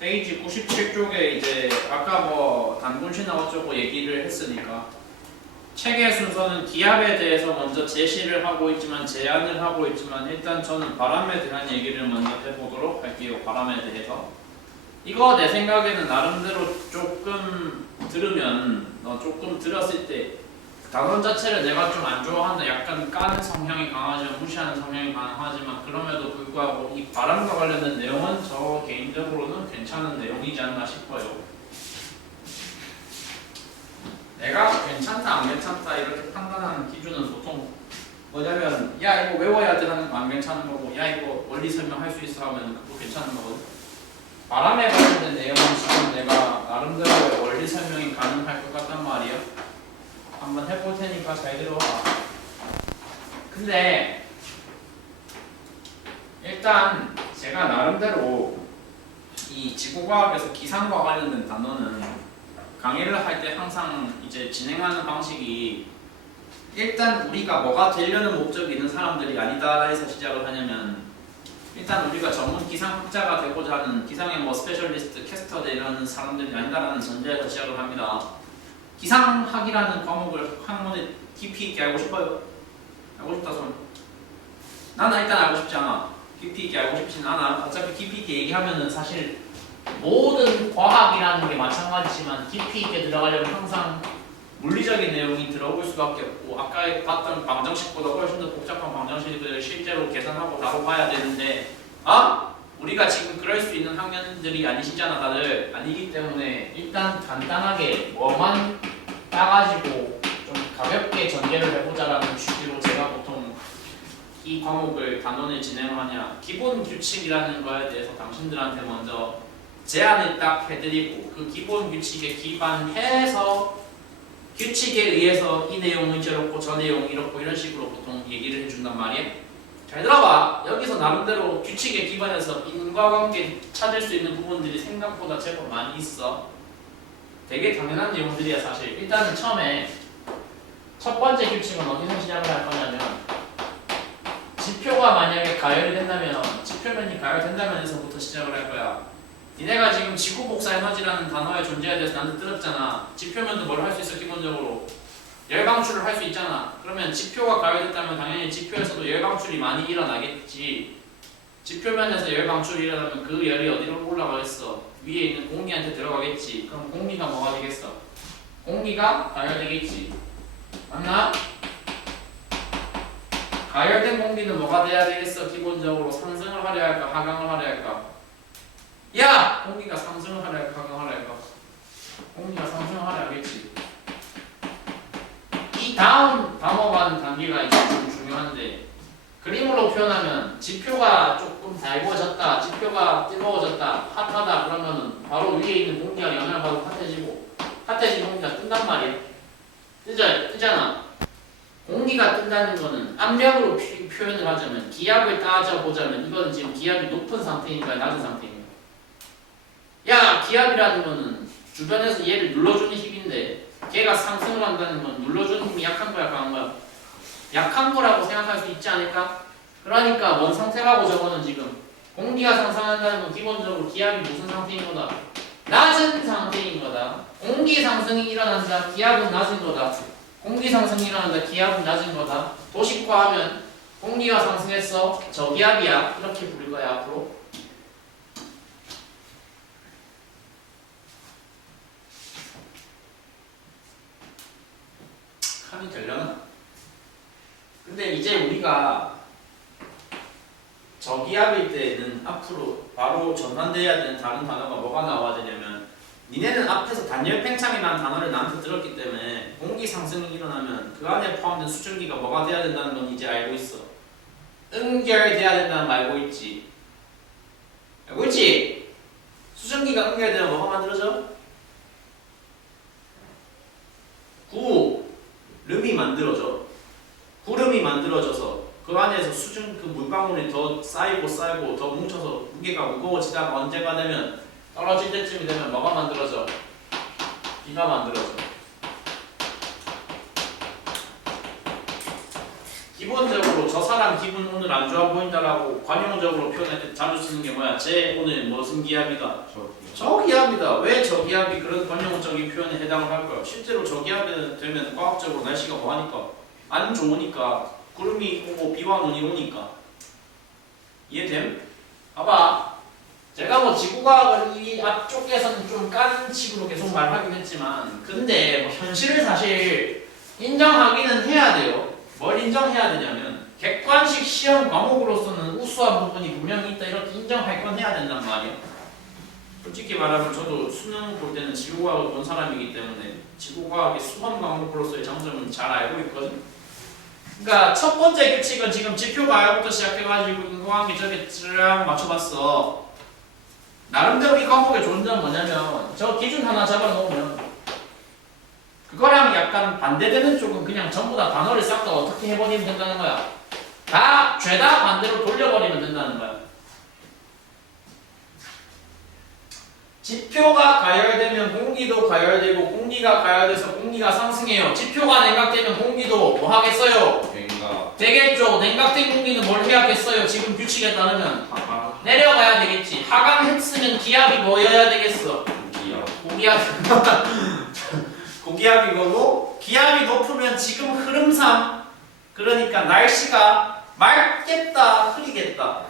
페이지 97쪽에 이제 아까 뭐 단군신화 어쩌고 얘기를 했으니까 책의 순서는 기압에 대해서 먼저 제시를 하고 있지만 제안을 하고 있지만 일단 저는 바람에 대한 얘기를 먼저 해보도록 할게요. 바람에 대해서 이거 내 생각에는 나름대로 조금 들으면 조금 들었을 때 단원 자체를 내가 좀 안 좋아한다 약간 까는 성향이 강하지만 무시하는 성향이 강하지만 그럼에도 불구하고 이 바람과 관련된 내용은 저 개인적으로는 괜찮은 내용이지 않나 싶어요. 내가 괜찮다 안 괜찮다 이렇게 판단하는 기준은 보통 뭐냐면 야 이거 외워야 되는 거 안 괜찮은 거고 야 이거 원리 설명할 수 있어 하면 그거 괜찮은 거거든. 바람에 관련된 내용은 지금 내가 나름대로 원리 설명이 가능할 것 같단 말이야. 한번 해볼 테니까 잘 들어봐. 근데 일단 제가 나름대로 이 지구과학에서 기상과 관련된 단어는 강의를 할 때 항상 이제 진행하는 방식이 일단 우리가 뭐가 되려는 목적이 있는 사람들이 아니다 해서 시작을 하냐면 일단 우리가 전문 기상학자가 되고자 하는 기상의 뭐 스페셜리스트, 캐스터 이런 사람들이 아니다라는 전제에서 시작을 합니다. 기상학이라는 과목을 학문에 깊이 있게 알고 싶어요? 알고 싶다 손. 나는 일단 알고 싶지 않아. 깊이 있게 알고 싶진 않아. 어차피 깊이 있게 얘기하면은 사실 모든 과학이라는 게 마찬가지지만 깊이 있게 들어가려면 항상 물리적인 내용이 들어올 수밖에 없고 아까 봤던 방정식보다 훨씬 더 복잡한 방정식을 실제로 계산하고 바로 봐야 되는데 우리가 지금 그럴 수 있는 학년들이 아니시잖아 다들. 아니기 때문에 일단 간단하게 뭐만 따가지고 좀 가볍게 전개를 해보자라는 취지로 제가 보통 이 과목을 단원을 진행하냐 기본 규칙이라는 거에 대해서 당신들한테 먼저 제안을 딱 해드리고 그 기본 규칙에 기반해서 규칙에 의해서 이 내용은 저렇고 저 내용은 이렇고 이런 식으로 보통 얘기를 해준단 말이에요. 잘 들어봐. 여기서 나름대로 규칙에 기반해서 인과관계 찾을 수 있는 부분들이 생각보다 제법 많이 있어. 되게 당연한 내용들이야 사실. 일단은 처음에 첫 번째 규칙은 어디서 시작을 할 거냐면 지표가 만약에 가열이 된다면 지표면이 가열된다면에서부터 시작을 할 거야. 니네가 지금 지구복사 에너지라는 단어의 존재에 대해서 나한테 들었잖아. 지표면도 뭘 할 수 있어 기본적으로. 열 방출을 할 수 있잖아. 그러면 지표가 가열됐다면 당연히 지표에서도 열 방출이 많이 일어나겠지. 지표면에서 열 방출이 일어나면 그 열이 어디로 올라가겠어? 위에 있는 공기한테 들어가겠지. 그럼 공기가 뭐가 되겠어? 공기가 가열되겠지. 맞나? 가열된 공기는 뭐가 돼야 되겠어? 기본적으로 상승을 하려 할까? 하강을 하려 할까? 야! 공기가 상승을 하려 할까? 하강을 하려 할까? 공기가 상승을 하려 하겠지. 이 다음 넘어가는 단계가 이제 좀 중요한데 그림으로 표현하면 지표가 조금 달궈졌다, 지표가 뜨거워졌다, 핫하다 그러면은 바로 위에 있는 공기가 영향을 받고 핫해진 공기가 뜬단 말이야. 뜨잖아. 공기가 뜬다는 거는 압력으로 표현을 하자면 기압을 따져보자면 이거는 지금 기압이 높은 상태인가 낮은 상태인가? 야 기압이라는 거는 주변에서 얘를 눌러주는 힘인데 걔가 상승을 한다는 건 눌러주는 힘이 약한 거야 강한 거야? 약한 거라고 생각할 수 있지 않을까? 그러니까 뭔 상태라고 저거는 지금 공기가 상승한다는 건 기본적으로 기압이 무슨 상태인 거다? 낮은 상태인 거다. 공기 상승이 일어난다. 기압은 낮은 거다. 공기 상승이 일어난다. 기압은 낮은 거다. 도식화하면 공기가 상승했어. 저기압이야. 이렇게 부를 거야 앞으로. 감이 되려나? 근데 이제 우리가 저기압일 때는 앞으로 바로 전환돼야 되는 다른 단어가 뭐가 나와야 되냐면 니네는 앞에서 단열 팽창이라는 단어를 나한테 들었기 때문에 공기 상승이 일어나면 그 안에 포함된 수증기가 뭐가 돼야 된다는 건 이제 알고 있어. 응결돼야 된다는 거 알고 있지? 알고 있지? 수증기가 응결되면 뭐가 만들어져? 구름이 만들어져. 구름이 만들어져서 그 안에서 그 물방울이 더 쌓이고 더 뭉쳐서 무게가 무거워지다가 언제가 되면 떨어질 때쯤이 되면 뭐가 만들어져? 비가 만들어져. 기본적으로 저 사람 기분 오늘 안 좋아 보인다라고 관용적으로 표현할 때 자주 쓰는 게 뭐야? 쟤 오늘 무슨 기합이다? 저기압이다. 왜 저기압이 그런 관용적인 표현에 해당을 할까요? 실제로 저기압이 되면 과학적으로 날씨가 뭐하니까? 안 좋으니까 구름이 오고 비와 눈이 오니까. 이해됨? 봐봐. 제가 뭐 지구과학을 이 앞쪽에서는 좀 까는 식으로 계속 말하긴 했지만 근데 뭐 현실을 사실 인정하기는 해야 돼요. 뭘 인정해야 되냐면 객관식 시험 과목으로서는 우수한 부분이 분명히 있다 이렇게 인정할 건 해야 된단 말이야. 솔직히 말하면 저도 수능 볼 때는 지구과학을 본 사람이기 때문에 지구과학의 수험 과목으로서의 장점은 잘 알고 있거든. 그러니까 첫 번째 규칙은 지금 지표 가열부터 시작해가지고 인공관계 저게 쫙 맞춰봤어. 나름대로 이 과목의 좋은 점은 뭐냐면 저 기준 하나 잡아놓으면 그거랑 약간 반대되는 쪽은 그냥 전부 다 단어를 싹 다 어떻게 해버리면 된다는 거야. 다 죄다 반대로 돌려버리면 된다는 거야. 지표가 가열되면 공기도 가열되고 공기가 가열돼서 공기가 상승해요. 지표가 냉각되면 공기도 뭐 하겠어요? 냉각. 되겠죠. 냉각된 공기는 뭘 해야겠어요? 지금 규칙에 따르면 내려가야 되겠지. 하강했으면 기압이 뭐여야 되겠어? 고기압. 고기압이 거고 기압이 높으면 지금 흐름상 그러니까 날씨가 맑겠다 흐리겠다.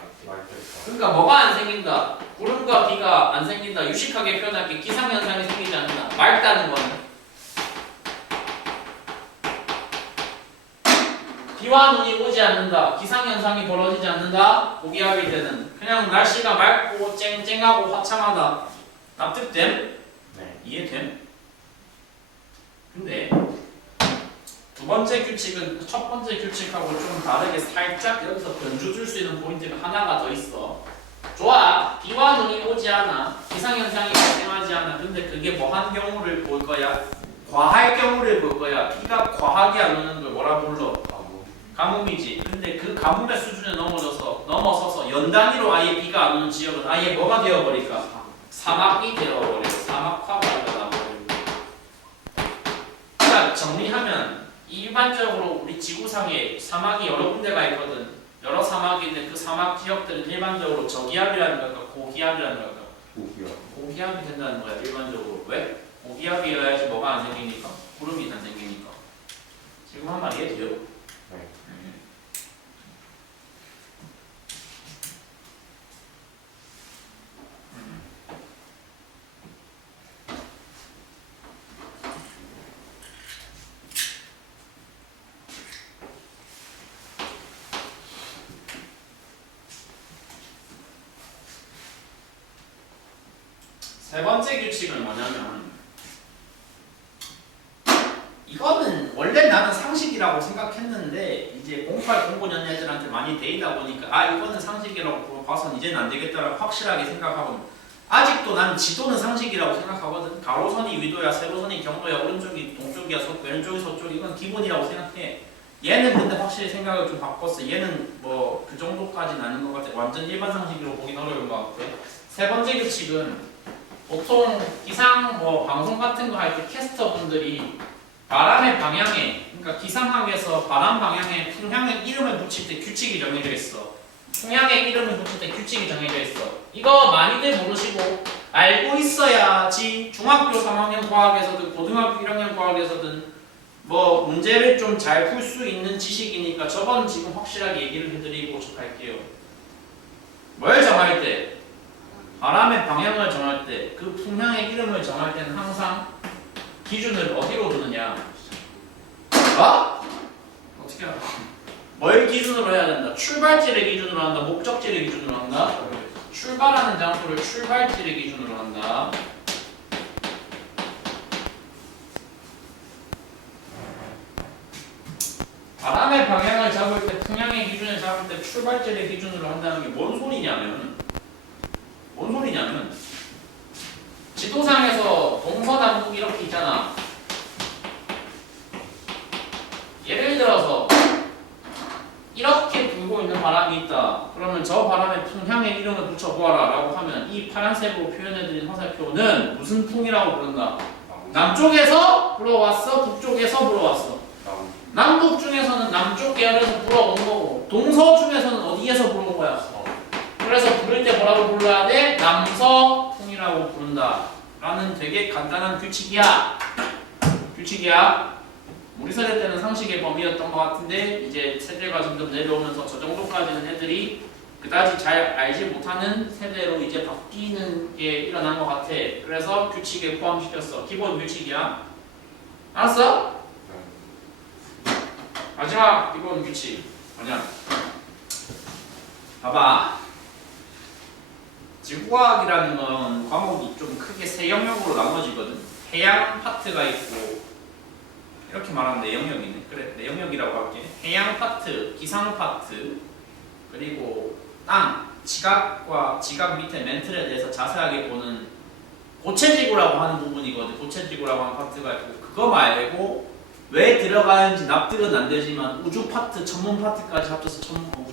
그러니까 뭐가 안 생긴다. 구름과 비가 안 생긴다. 유식하게 표현할게. 기상현상이 생기지 않는다. 맑다는 거는 비와 눈이 오지 않는다. 기상현상이 벌어지지 않는다. 고기압이 되는 그냥 날씨가 맑고 쨍쨍하고 화창하다. 납득됨? 네. 이해됨? 근데 두 번째 규칙은 첫 번째 규칙하고 좀 다르게 살짝 여기서 변주 줄 수 있는 포인트가 하나가 더 있어. 좋아. 비와 눈이 오지 않아. 기상현상이 발생하지 않아. 근데 그게 뭐한 경우를 볼 거야? 과할 경우를 볼 거야. 비가 과하게 안 오는 걸 뭐라 불러? 가뭄이지. 근데 그 가뭄의 수준에 넘어서서 연 단위로 아예 비가 안 오는 지역은 아예 뭐가 되어버릴까? 사막이 되어버려. 사막화가 일어나버려. 그러니까 정리하면 일반적으로 우리 지구상에 사막이 여러 군데가 있거든. 여러 사막인데 그 사막 지역들은 일반적으로 저기압이라는 걸까? 고기압이라는 걸까? 고기압이 된다는 거야. 일반적으로. 왜? 고기압이어야지 뭐가 안 생기니까? 구름이 안 생기니까. 지금 한 말 이해돼요? 네. 세 번째 규칙은 뭐냐면 이거는 원래 나는 상식이라고 생각했는데 이제 08, 09년 애들한테 많이 데이다 보니까 아 이거는 상식이라고 봐선 이제는 안 되겠다라고 확실하게 생각하고 아직도 난 지도는 상식이라고 생각하거든. 가로선이 위도야, 세로선이 경도야, 오른쪽이 동쪽이야, 왼쪽이 서쪽 이건 기본이라고 생각해. 얘는 근데 확실히 생각을 좀 바꿨어. 얘는 뭐 그 정도까지는 아닌 것 같아. 완전 일반 상식으로 보긴 어려운 것 같아. 세 번째 규칙은 보통 기상 뭐 방송 같은 거 할 때 캐스터분들이 바람의 방향에 그러니까 기상학에서 바람 방향에 풍향의 이름을 붙일 때 규칙이 정해져 있어. 풍향의 이름을 붙일 때 규칙이 정해져 있어. 이거 많이들 모르시고 알고 있어야지 중학교 3학년 과학에서든 고등학교 1학년 과학에서든 뭐 문제를 좀 잘 풀 수 있는 지식이니까 저건 지금 확실하게 얘기를 해드리고 갈게요. 뭘 정할 때? 바람의 방향을 정할 때, 그 풍향의 이름을 정할 때는 항상 기준을 어디로 두느냐? 어떻게 알아? 뭘 기준으로 해야 된다? 출발지를 기준으로 한다? 목적지를 기준으로 한다? 출발하는 장소를 출발지를 기준으로 한다. 바람의 방향을 잡을 때, 풍향의 기준을 잡을 때 출발지를 기준으로 한다는 게 뭔 소리냐면 지도상에서 동서남북 이렇게 있잖아. 예를 들어서 이렇게 불고 있는 바람이 있다. 그러면 저 바람의 풍향의 이름을 붙여보아라 라고 하면 이 파란색으로 표현해드린 화살표는 무슨 풍이라고 부른다? 남쪽에서 불어왔어? 북쪽에서 불어왔어? 남북 중에서는 남쪽 계열에서 불어온 거고 동서 중에서는 어디에서 불어온 거야? 그래서 부를 때 뭐라고 불러야 돼? 남서풍이라고 부른다 라는 되게 간단한 규칙이야. 우리 세대 때는 상식의 범위였던 것 같은데 이제 세대가 점점 내려오면서 저 정도까지는 애들이 그다지 잘 알지 못하는 세대로 이제 바뀌는 게 일어난 것 같아. 그래서 규칙에 포함시켰어. 기본 규칙이야. 알았어? 마지막 기본 규칙 뭐냐? 봐봐. 지구과학이라는 건 과목이 좀 크게 세 영역으로 나눠지거든. 해양 파트가 있고 이렇게 말하면 내 영역이네. 그래, 내 영역이라고 할게. 해양 파트, 기상 파트, 그리고 땅, 지각과 지각 밑에 멘틀에 대해서 자세하게 보는 고체지구라고 하는 부분이거든. 고체지구라고 하는 파트가 있고 그거 말고 왜 들어가는지 납득은 안 되지만 우주 파트, 천문 파트까지 합쳐서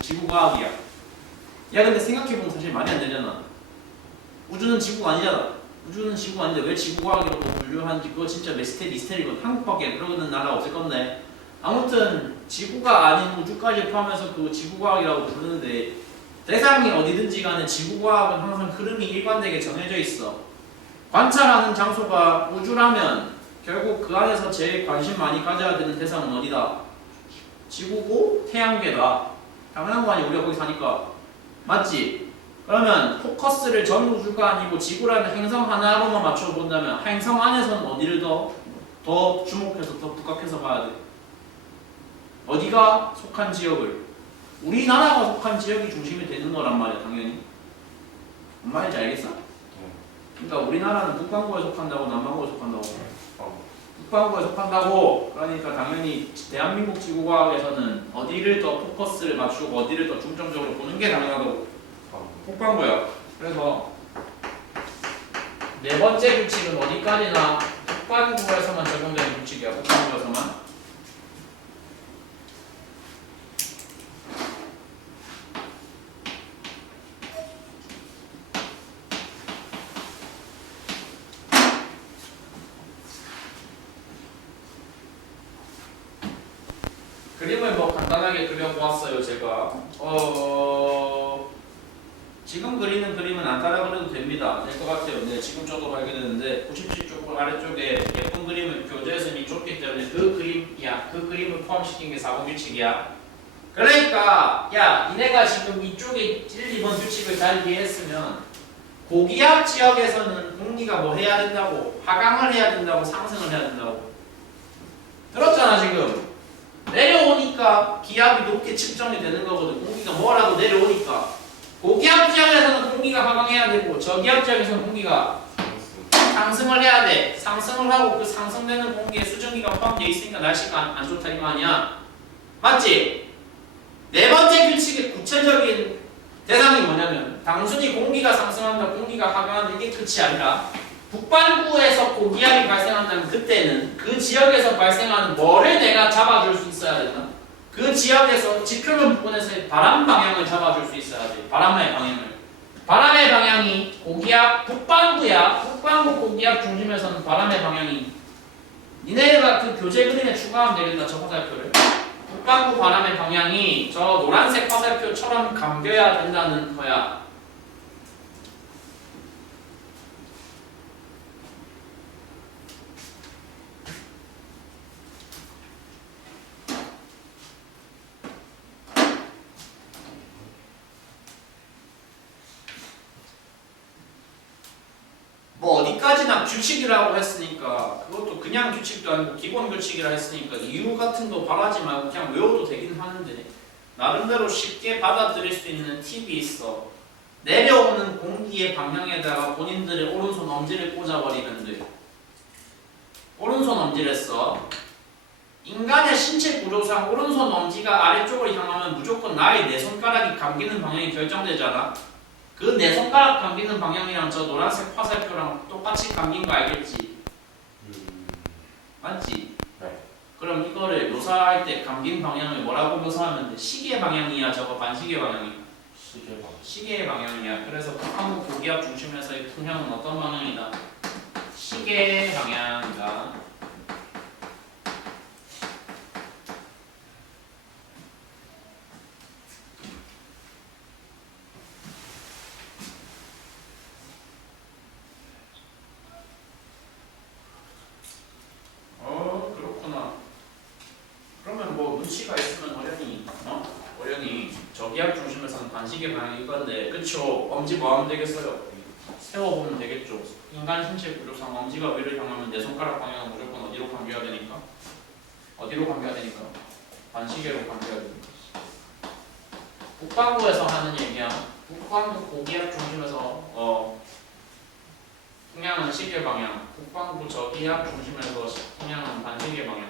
지구과학이야. 야 근데 생각해보면 사실 말이 안 되잖아. 우주는 지구가 아니잖아. 우주는 지구가 아닌데 왜 지구과학이라고 분류하는지 그거 진짜 미스테리거든. 한국밖에 그러는 나라 없을 건데 아무튼 지구가 아닌 우주까지 포함해서 그 지구과학이라고 부르는데 대상이 어디든지 간에 지구과학은 항상 흐름이 일관되게 정해져 있어. 관찰하는 장소가 우주라면 결국 그 안에서 제일 관심 많이 가져야 되는 대상은 어디다? 지구고 태양계다. 당연한 거 아니야. 우리가 거기 사니까. 맞지? 그러면 포커스를 전 우주가 아니고 지구라는 행성 하나로만 맞춰본다면 행성 안에서는 어디를 더 주목해서 더 부각해서 봐야 돼? 어디가 속한 지역을? 우리나라가 속한 지역이 중심이 되는 거란 말이야. 당연히. 뭔 말인지 알겠어? 그러니까 우리나라는 북반구에 속한다고 남반구에 속한다고? 북반구에 속한다고. 그러니까 당연히 대한민국 지구과학에서는 어디를 더 포커스를 맞추고 어디를 더 중점적으로 보는 게 당연하다고. 북반구야. 그래서 네 번째 규칙은 어디까지나 북반구에서만 적용되는 규칙이야. 북반구에서만. 그림을 뭐 간단하게 그려보았어요. 제가 지금 그리는 그림은 안 따라 그려도 됩니다. 될 것 같아요. 네, 지금 저도 발견했는데 97쪽 아래쪽에 예쁜 그림을 교재에서는 줬기 때문에 그 그림을 포함시킨 게 4번 규칙이야. 그러니까 야 니네가 지금 이쪽에 1, 2번 규칙을 잘 이해했으면 고기압 지역에서는 공기가 뭐 해야 된다고? 하강을 해야 된다고? 상승을 해야 된다고? 들었잖아 지금. 내려오니까 기압이 높게 측정이 되는 거거든. 공기가 뭐라도 내려오니까. 고기압 지역에서는 공기가 하강해야 되고 저기압 지역에서는 공기가 상승을 해야 돼. 상승을 하고 그 상승되는 공기에 수증기가 포함되어 있으니까 날씨가 안 좋다 이 말이야. 맞지? 네 번째 규칙의 구체적인 대상이 뭐냐면 단순히 공기가 상승한다, 공기가 하강한다 이게 끝이 아니라 북반구에서 고기압이 발생한다면 그때는 그 지역에서 발생하는 뭐를 내가 잡아줄 수 있어야 된다. 그 지역에서 지표면 부분에서의 바람 방향을 잡아줄 수 있어야 돼. 바람의 방향을. 바람의 방향이 고기압 북반구야. 북반구 고기압 중심에서는 바람의 방향이 니네가 그 교재 그림에 추가하면 되겠다. 저 화살표를. 북반구 바람의 방향이 저 노란색 화살표처럼 감겨야 된다는 거야. 뭐 어디까지나 규칙이라고 했으니까 그것도 그냥 규칙도 아니고 기본 규칙이라 했으니까 이유 같은 거 바라지 말고 그냥 외워도 되긴 하는데 나름대로 쉽게 받아들일 수 있는 팁이 있어. 내려오는 공기의 방향에다가 본인들의 오른손 엄지를 꽂아버리면 돼. 오른손 엄지를 써. 인간의 신체 구조상 오른손 엄지가 아래쪽으로 향하면 무조건 나의 네 손가락이 감기는 방향이 결정되잖아. 그 네 손가락 감기는 방향이랑 저 노란색 화살표랑 똑같이 감긴 거 알겠지? 맞지? 네. 그럼 이거를 묘사할 때 감긴 방향을 뭐라고 묘사하면 돼? 시계 방향이야 저거 반시계 방향이야? 시계의 방향이야. 그래서 북한국 고기압 중심에서의 풍향은 어떤 방향이다? 시계의 방향이다. 반시계 방향 이건데, 그쵸? 엄지 뭐 하면 되겠어요? 세워보면 되겠죠. 인간 신체 구조상 엄지가 위를 향하면 내 손가락 방향은 무조건 어디로 감겨야 되니까? 어디로 감겨야 되니까? 반시계로 감겨야 되니까. 북반구에서 하는 얘기야. 북반구 고기압 중심에서 평양은 시계 방향, 북반구 저기압 중심에서 평양은 반시계 방향.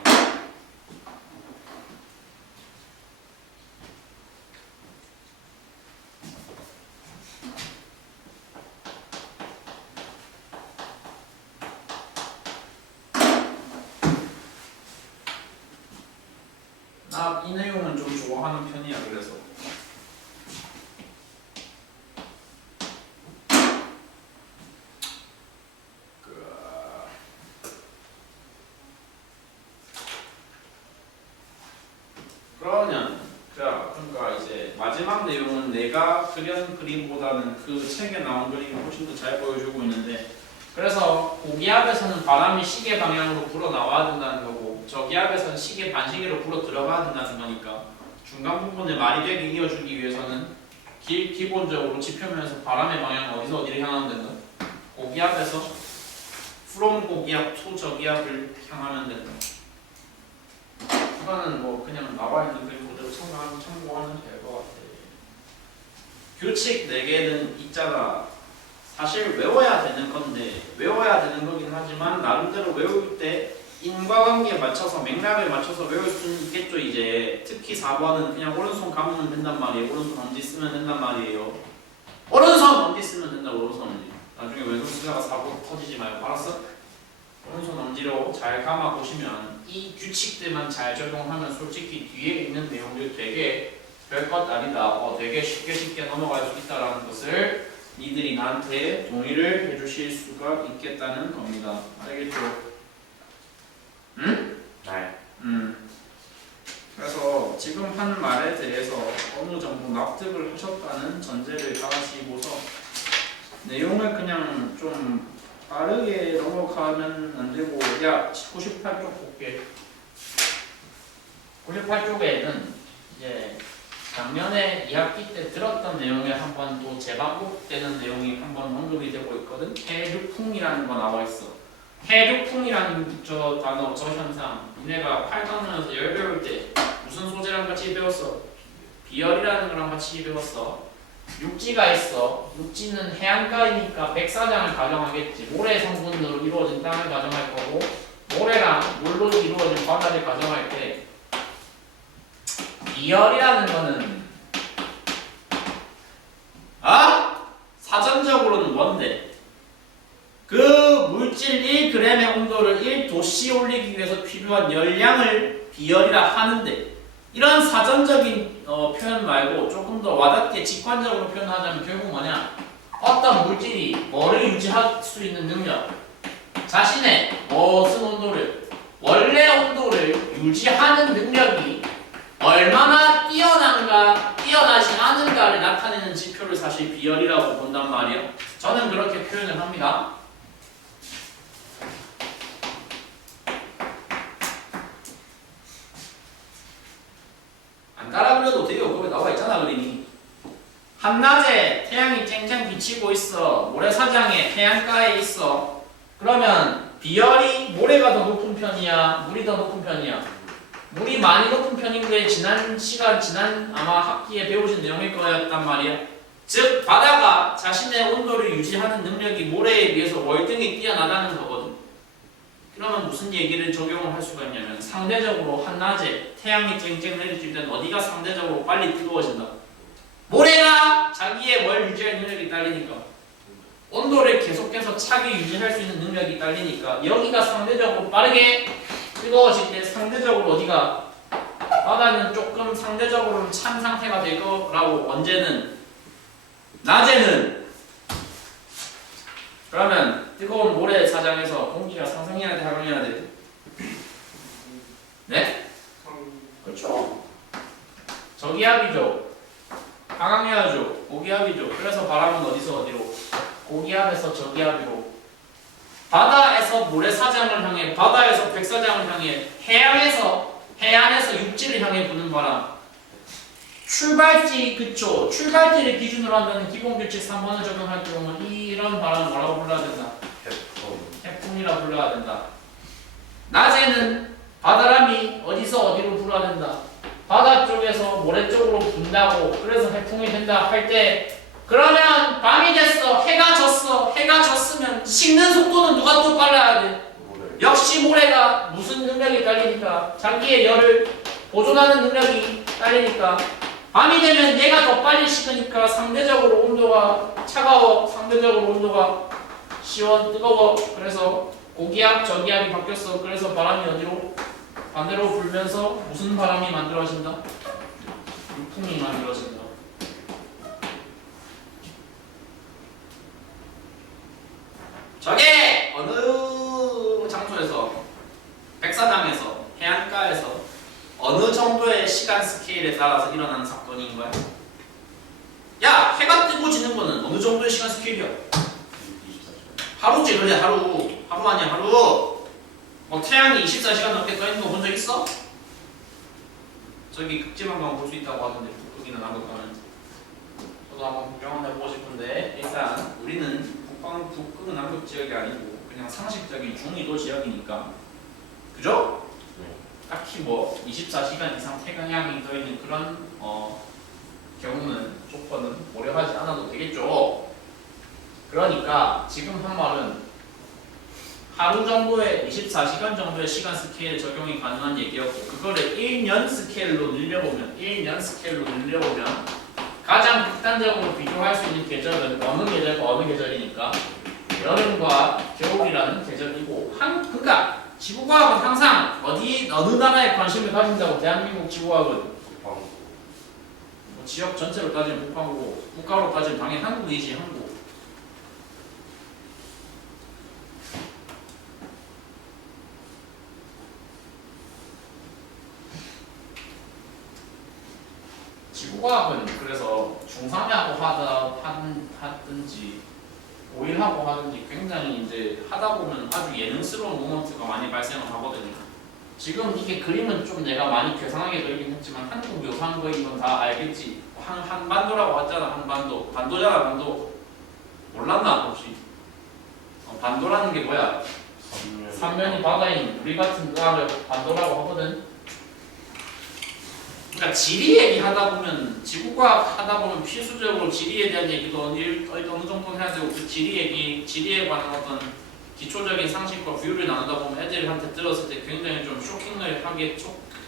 나 이 내용은 좀 좋아하는 편이야. 그래서 그러니까 이제 마지막 내용은 내가 그린 그림보다는 그 책에 나온 그림이 훨씬 더 잘 보여주고 있는데, 그래서 고기압에서는 바람이 시계 방향으로 불어 나와야 된다는 거고, 저기압에서는 시계 반시계로 불어 들어가야 된다는 거니까 중간 부분을 말이 되게 이어주기 위해서는 기본적으로 지표면에서 바람의 방향은 어디서 어디를 향하면 된다? 고기압에서 from 고기압 to 저기압을 향하면 된다. 이거는 뭐 그냥 나와 있는 그림 그대로 참고하면 될 것 같아. 규칙 4개는 있잖아. 사실 외워야 되는 건데, 외워야 되는 거긴 하지만 나름대로 외울 때 인과관계에 맞춰서 맥락에 맞춰서 외울 수는 있겠죠. 이제 특히 4번은 그냥 오른손 감으면 된단 말이에요. 오른손 엄지 쓰면 된단 말이에요. 오른손 엄지 쓰면 된다. 오른손 엄지. 나중에 왼손 쓰다가 사고 터지지 말고, 알았어? 오른손 엄지로 잘 감아 보시면 이 규칙들만 잘 적용하면 솔직히 뒤에 있는 내용들 되게 별것 아니다. 되게 쉽게 넘어갈 수 있다라는 것을 니들이 나한테 동의를 해주실 수가 있겠다는 겁니다. 알겠죠? 응? 네. 그래서 지금 한 말에 대해서 어느 정도 납득을 하셨다는 전제를 가지고서 내용을 그냥 좀 빠르게 넘어가면 안 되고, 야 98쪽 볼게. 98쪽에는 이제 작년에 2학기 때 들었던 내용에 한번 또 재반복되는 내용이 한번 언급이 되고 있거든. 해류풍이라는 거 나와 있어. 해류풍이라는 저 단어, 저 현상, 니네가 8강론에서 열 배울 때 무슨 소재랑 같이 배웠어? 비열이라는 거랑 같이 배웠어. 육지가 있어. 육지는 해안가이니까 백사장을 가정하겠지. 모래 성분으로 이루어진 땅을 가정할 거고, 모래랑 물로 이루어진 바다를 가정할 때 비열이라는 거는 사전적으로는 뭔데? 그 물질 1g의 온도를 1도씨 올리기 위해서 필요한 열량을 비열이라 하는데, 이런 사전적인 표현 말고 조금 더 와닿게 직관적으로 표현하자면 결국 뭐냐? 어떤 물질이 뭐를 유지할 수 있는 능력, 자신의 무슨 온도를, 원래 온도를 유지하는 능력이 얼마나 뛰어난가, 뛰어나지 않은가를 나타내는 지표를 사실 비열이라고 본단 말이에요. 저는 그렇게 표현을 합니다. 안 따라 그려도 돼요. 거기 나와 있잖아, 그림이. 한낮에 태양이 쨍쨍 비치고 있어. 모래사장에 해안가에 있어. 그러면 비열이 모래가 더 높은 편이야? 물이 더 높은 편이야? 물이 많이 높은 편인데 지난 아마 학기에 배우신 내용일 거였단 말이야. 즉 바다가 자신의 온도를 유지하는 능력이 모래에 비해서 월등히 뛰어나다는 거거든. 그러면 무슨 얘기를 적용을 할 수가 있냐면, 상대적으로 한낮에 태양이 쨍쨍 내리칠 때는 어디가 상대적으로 빨리 뜨거워진다? 모래가 자기의 뭘 유지할 능력이 딸리니까, 온도를 계속해서 차게 유지할 수 있는 능력이 딸리니까 여기가 상대적으로 빠르게 뜨거워질 때 상대적으로 어디가, 바다는 조금 상대적으로는 찬 상태가 될 거라고. 언제는? 낮에는. 그러면 뜨거운 모래사장에서 공기가 상승해야 돼, 하강해야 돼? 네? 그렇죠. 저기압이죠. 하강해야죠. 고기압이죠. 그래서 바람은 어디서 어디로? 고기압에서 저기압으로. 바다에서 모래사장을 향해, 바다에서 백사장을 향해, 해안에서 육지를 향해 부는 바람. 출발지 그쵸. 출발지를 기준으로 한다는 기본규칙 3번을 적용할 경우는 이런 바람을 뭐라고 불러야 된다? 해풍이라 불러야 된다. 낮에는 바다람이 어디서 어디로 불어야 된다. 바다 쪽에서 모래 쪽으로 분다고 그래서 해풍이 된다 할 때 그러면 밤이 됐어. 해가 졌어. 해가 졌으면 식는 속도는 누가 또 빨라야 돼? 역시 모래가 무슨 능력이 딸리니까 자기의 열을 보존하는 능력이 딸리니까 밤이 되면 얘가 더 빨리 식으니까 상대적으로 온도가 차가워. 상대적으로 온도가 뜨거워. 그래서 고기압 저기압이 바뀌었어. 그래서 바람이 어디로? 반대로 불면서 무슨 바람이 만들어진다? 유풍이 만들어진다. 저게 어느 장소에서 백사장에서 해안가에서 어느 정도의 시간 스케일에 따라서 일어나는 사건인 거야? 야, 해가 뜨고 지는 거는 어느 정도의 시간 스케일이야? 하루지. 그래, 하루 아니야, 하루. 뭐 태양이 24시간 넘게 떠 있는 거 본 적 있어? 저기 극지만 가면 볼 수 있다고 하던데 북극이나 남극 가면. 저도 한번 구경을 해보고 싶은데 일단 우리는 북극 남극 지역이 아니고 그냥 상식적인 중위도 지역이니까, 그죠? 딱히 뭐 24시간 이상 태양이 떠 있는 그런 경우는 조건은 고려하지 않아도 되겠죠. 그러니까 지금 한 말은 하루 정도의 24시간 정도의 시간 스케일에 적용이 가능한 얘기였고 그거를 1년 스케일로 늘려보면 가장 극단적으로 비교할 수 있는 계절은 어느 계절과 어느 계절이니까 여름과 겨울이라는 계절이고 그러니까 지구과학은 항상 어느 나라에 관심을 가진다고. 대한민국 지구과학은 뭐 지역 전체로 따지면 북한이고 국가로 따지면 당연히 한국이지. 한국. 지구과학은 그래서 중3하고 하든지 5일하고 하든지 굉장히 이제 하다 보면 아주 예능스러운 모먼트가 많이 발생을 하거든요. 지금 이게 그림은 좀 내가 많이 괴상하게 그리긴 했지만 한국 묘사한 거인 건 다 알겠지. 한반도라고 했잖아. 한반도. 반도잖아. 반도. 몰랐나 혹시? 반도라는 게 뭐야? 삼면이 바다인 우리 같은 나라를 반도라고 하거든. 그러니까 지리 얘기하다 보면 지구과학 하다 보면 필수적으로 지리에 대한 얘기도 어느 정도는 해야 되고 그 지리에 관한 어떤 기초적인 상식과 부유를 나누다 보면 애들한테 들었을 때 굉장히 좀 쇼킹을 하게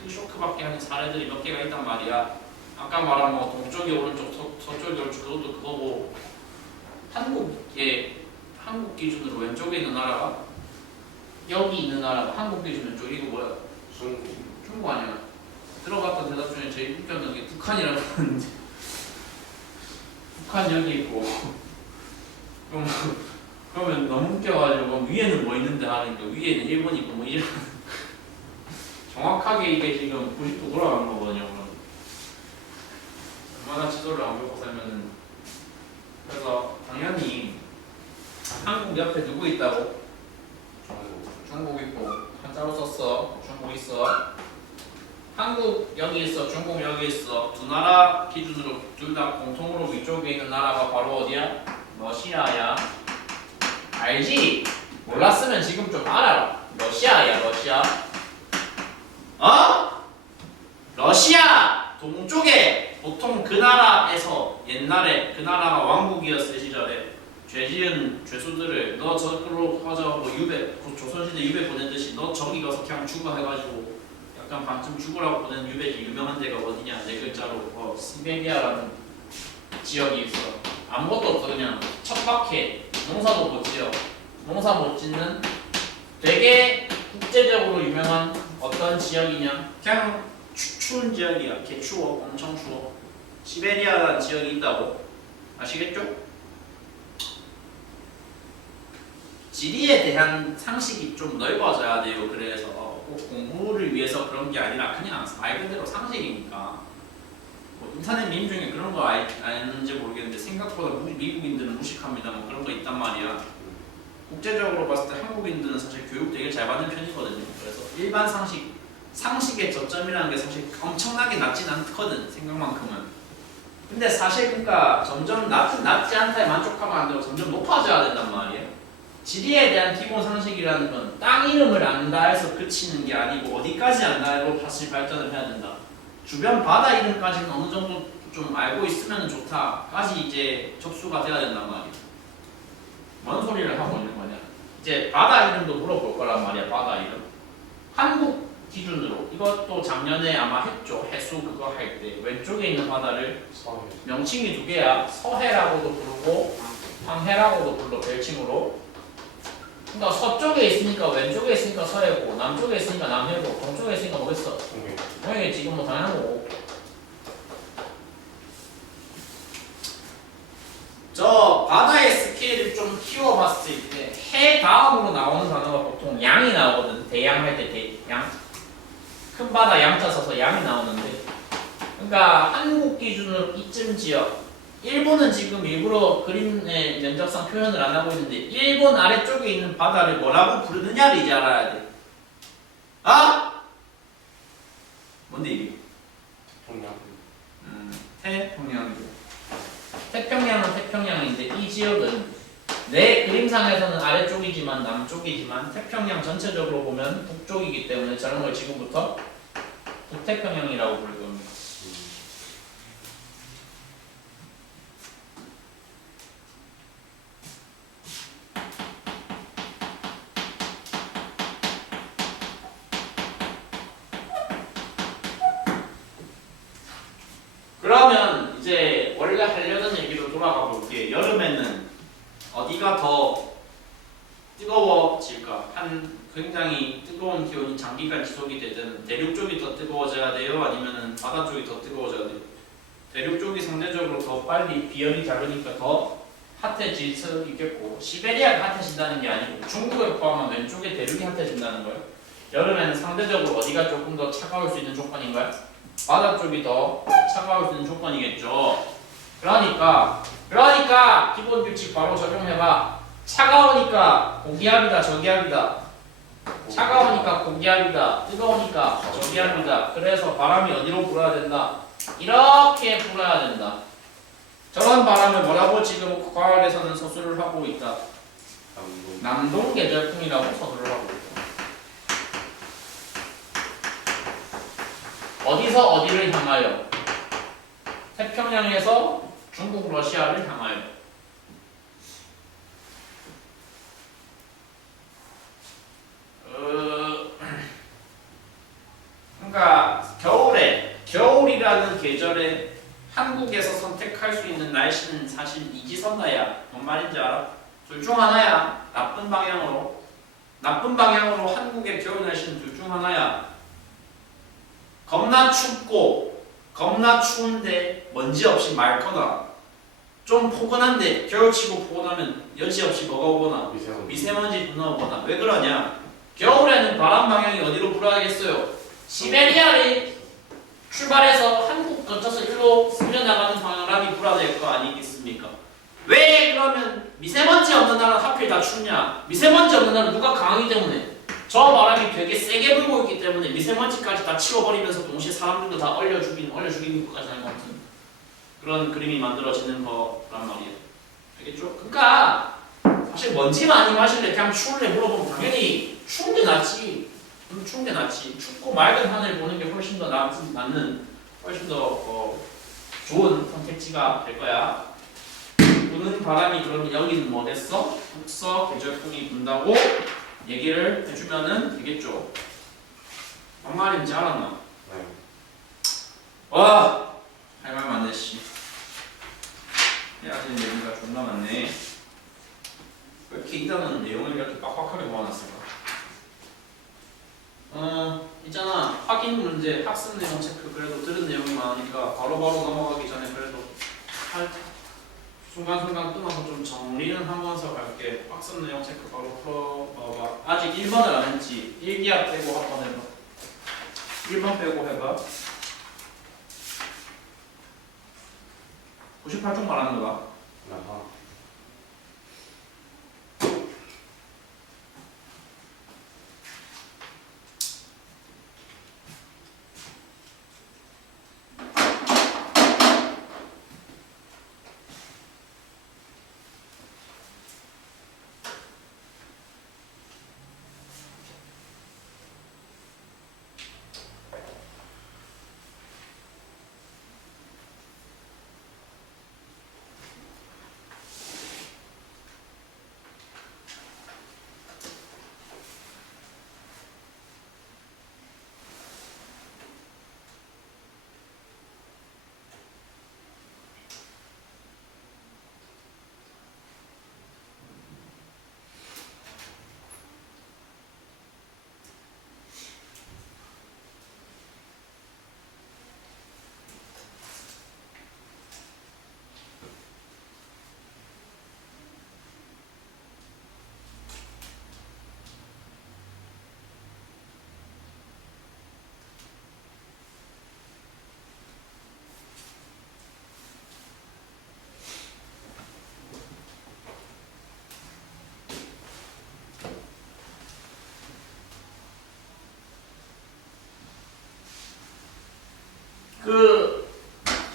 쇼크받게 하는 사례들이 몇 개가 있단 말이야. 아까 말한 뭐 동쪽이 오른쪽, 서쪽이 오른쪽 그것도 그거고 한국 기준으로 왼쪽에 있는 나라가 여기 있는 나라가 한국 기준 왼쪽 이거 뭐야? 중국 아니야? 들어갔던 대답 중에 제일 웃겼던 게 북한이라고 하는데 북한 여기 있고 그러면 너무 웃겨가지고 위에는 뭐 있는데 하니까 위에는 일본이 있고 뭐 이런 정확하게 이게 지금 90도 돌아가는 거거든요. 얼마나 지도를 안 보고 살면은. 그래서 당연히 한국 옆에 누구 있다고? 중국 있고 한자로 썼어. 중국 있어. 한국 여기 있어. 중국 여기 있어. 두 나라 기준으로 둘 다 공통으로 위쪽에 있는 나라가 바로 어디야? 러시아야. 알지? 몰랐으면 지금 좀 알아라. 러시아야. 러시아. 러시아 동쪽에 보통 그 나라에서 옛날에 그 나라가 왕국이었을 시절에 죄지은 죄수들을 너 저기로 가자 뭐 유배 조선시대 유배 보내듯이 너 저기 가서 그냥 죽어 해가지고 약간 반쯤 죽으라고 보낸 유배지. 유명한 데가 어디냐? 네 글자로 시베리아라는 지역이 있어. 아무것도 없어. 그냥 척박해. 농사도 못 지어. 농사 못 짓는 되게 국제적으로 유명한 어떤 지역이냐? 그냥 추운 지역이야. 개 추워. 엄청 추워. 시베리아라는 지역이 있다고. 아시겠죠? 지리에 대한 상식이 좀 넓어져야 돼요. 그래서 꼭 공부를 위해서 그런 게 아니라 그냥 말 그대로 상식이니까. 뭐 인터넷 밈 중에 그런 거 아는지 모르겠는데 생각보다 미국인들은 무식합니다. 뭐 그런 거 있단 말이야. 국제적으로 봤을 때 한국인들은 사실 교육 되게 잘 받는 편이거든요. 그래서 일반 상식 상식의 저점이라는 게 사실 엄청나게 낮진 않거든 생각만큼은. 근데 사실 그러니까 점점 낮지 않다에 만족하면 안 되고 점점 높아져야 된단 말이에요. 지리에 대한 기본 상식이라는 건 땅 이름을 안다 해서 그치는 게 아니고 어디까지 안다로 다시 발전을 해야 된다. 주변 바다 이름까지는 어느 정도 좀 알고 있으면 좋다까지 이제 접수가 돼야 된단 말이에요. 뭔 소리를 하고 있는 거냐? 이제 바다 이름도 물어볼 거란 말이야. 바다 이름. 한국 기준으로 이것도 작년에 아마 했죠. 해수 그거 할 때 왼쪽에 있는 바다를 명칭이 두 개야. 서해라고도 부르고 황해라고도 불러 별칭으로. 그러니까 서쪽에 있으니까 왼쪽에 있으니까 서해고 남쪽에 있으니까 남해고 동쪽에 있으니까 뭐겠어? 동해겠지. 지금 뭐 당연한 거고. 저 바다의 스케일을 좀 키워봤을 때 해 다음으로 나오는 단어가 보통 양이 나오거든. 대양 할 때 대양. 큰 바다 양자 써서 양이 나오는데, 그러니까 한국 기준으로 이쯤 지역, 일본은 지금 일부러 그림의 면적상 표현을 안 하고 있는데 일본 아래쪽에 있는 바다를 뭐라고 부르느냐를 이제 알아야 돼. 아? 뭔데 이게? 태평양. 태평양은 태평양인데 이 지역은 내 그림상에서는 아래쪽이지만 남쪽이지만 태평양 전체적으로 보면 북쪽이기 때문에 저런 걸 지금부터 북태평양이라고 부를 겁니다. 그러면 이제 원래 하려던 얘기로 돌아가 볼게요. 여름에는 어디가 더 뜨거워질까? 굉장히 뜨거운 기온이 장기간 지속이 되든 대륙 쪽이 더 뜨거워져야 돼요? 아니면 바다 쪽이 더 뜨거워져야 돼요? 대륙 쪽이 상대적으로 더 빨리 비열이 작으니까 더 핫해질 수 있겠고, 시베리아가 핫해진다는 게 아니고 중국을 포함한 왼쪽의 대륙이 핫해진다는 거예요. 여름에는 상대적으로 어디가 조금 더 차가울 수 있는 조건인가요? 바다 쪽이 더 차가울 수 있는 조건이겠죠. 그러니까 기본 규칙 바로 적용해봐. 차가우니까 고기압이다 저기압이다. 차가우니까 고기압이다. 뜨거우니까 저기압이다. 그래서 바람이 어디로 불어야 된다? 이렇게 불어야 된다. 저런 바람을 뭐라고 지금 과학에서는 서술을 하고 있다. 남동 계절풍이라고 서술을 하고 있다. 어디서 어디를 향하여? 태평양에서 중국 러시아를 향하여. 그러니까 겨울이라는 계절에 한국에서 선택할 수 있는 날씨는 사실 이지선다야. 뭔 말인지 알아? 둘 중 하나야. 나쁜 방향으로 한국의 겨울 날씨는 둘 중 하나야. 겁나 춥고 겁나 추운데 먼지 없이 맑거나, 좀 포근한데 겨울치고 포근하면 여지없이 뭐가 오거나 미세먼지 분화 오거나. 왜 그러냐? 겨울에는 바람 방향이 어디로 불어야겠어요? 시베리아를 출발해서 한국 거쳐서 일로 스며나가는 바람이 불어야 될 거 아니겠습니까? 왜 그러면 미세먼지 없는 날은 하필 다 춥냐? 미세먼지 없는 날은 누가 강하기 때문에, 저 바람이 되게 세게 불고 있기 때문에 미세먼지까지 다 치워버리면서 동시에 사람들도 다 얼려 죽이는 것까지 하는 것 같은 그런 그림이 만들어지는 거란 말이에요. 알겠죠? 그러니까 사실 먼지 많이 마실래 그냥 추울래 물어보면 당연히 추운 게 낫지. 추운 게 낫지. 춥고 맑은 하늘 보는 게 훨씬 더 낫는, 훨씬 더 좋은 선택지가 될 거야. 부는 바람이 그러면 여기는 뭐 됐어? 북서 계절풍이 분다고 얘기를 해주면은 되겠죠. 뭔 말인지 알았나? 네. 와, 할 말 많네 씨. 해야 되는 얘기가 존나 많네. 왜 이렇게 이단은 내용을 이렇게 빡빡하게 모아놨을까? 있잖아. 확인 문제, 학습 내용 체크. 그래도 들은 내용이 많으니까 바로바로 넘어가기 전에 그래도 순간순간 끊어서 좀 정리는 하면서 갈게. 학습 내용 체크 바로 풀어봐봐. 아직 1번을 안 했지. 1기압 빼고 한 번 해봐. 1번 빼고 해봐. 98쪽 말하는 거다. 아하.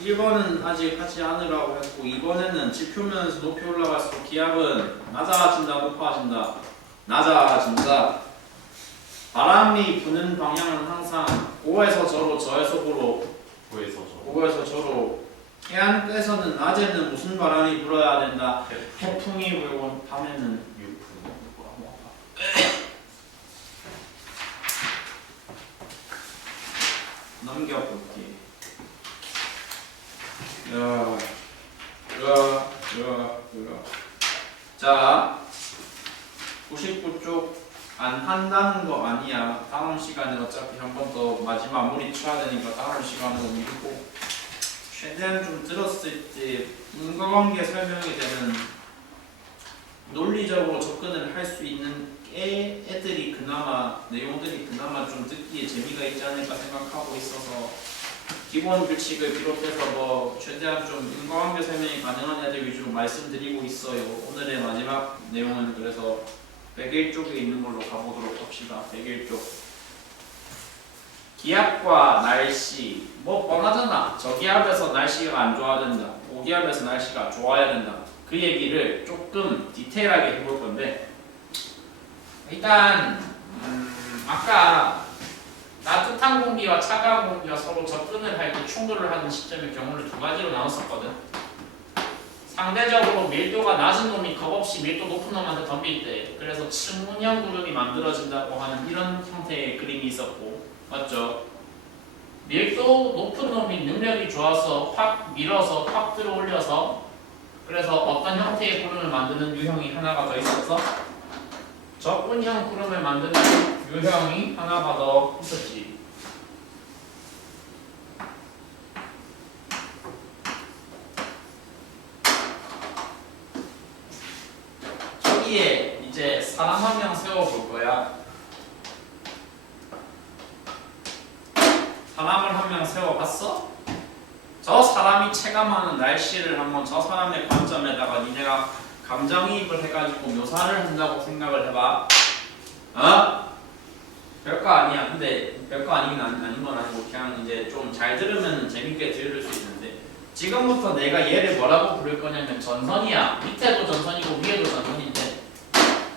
1번은 아직 하지 않으라고 했고 2번에는 지표면에서 높이 올라갈수록 기압은 낮아진다 높아진다 낮아진다. 바람이 부는 방향은 항상 5에서 저로 저에서 고로 5에서 저로. 해안가에서는 낮에는 무슨 바람이 불어야 된다. 해풍이 불고 밤에는 유풍. 넘겨볼게. 자, 99쪽 안 한다는 거 아니야. 다음 시간에 어차피 한 번 더 마지막 마무리 쳐야 되니까 다음 시간으로 미루고 최대한 좀 들었을 때 인과관계 설명이 되는 논리적으로 접근을 할 수 있는 애들이 그나마 내용들이 그나마 좀 듣기에 재미가 있지 않을까 생각하고 있어서 기본 규칙을 비롯해서 뭐 최대한 좀 인과관계 설명이 가능한 애들 위주로 말씀드리고 있어요. 오늘의 마지막 내용은 그래서 101쪽에 있는 걸로 가보도록 합시다. 101쪽 기압과 날씨 뭐 뻔하잖아. 저기압에서 날씨가 안 좋아진다. 고기압에서 날씨가 좋아야 된다. 그 얘기를 조금 디테일하게 해볼 건데 일단 아까 따뜻한 공기와 차가운 공기가 서로 접근을 할 때 충돌을 하는 시점의 경우를 두 가지로 나눴었거든. 상대적으로 밀도가 낮은 놈이 겁없이 밀도 높은 놈한테 덤빌 때 그래서 층문형 구름이 만들어진다고 하는 이런 형태의 그림이 있었고 맞죠? 밀도 높은 놈이 능력이 좋아서 확 밀어서 확 들어올려서 그래서 어떤 형태의 구름을 만드는 유형이 하나가 더 있어서 적분형 구름을 만드는 유형이 하나가 더 있었지. 저기에 이제 사람 한 명 세워볼 거야. 사람을 한 명 세워봤어? 저 사람이 체감하는 날씨를 한번 저 사람의 관점에다가 니네가 감정이입을 해가지고 묘사를 한다고 생각을 해봐. 어? 별거 아니야. 근데 별거 아닌 건 아니고 그냥 이제 좀 잘 들으면 재밌게 들을 수 있는데 지금부터 내가 얘를 뭐라고 부를 거냐면 전선이야. 밑에도 전선이고 위에도 전선인데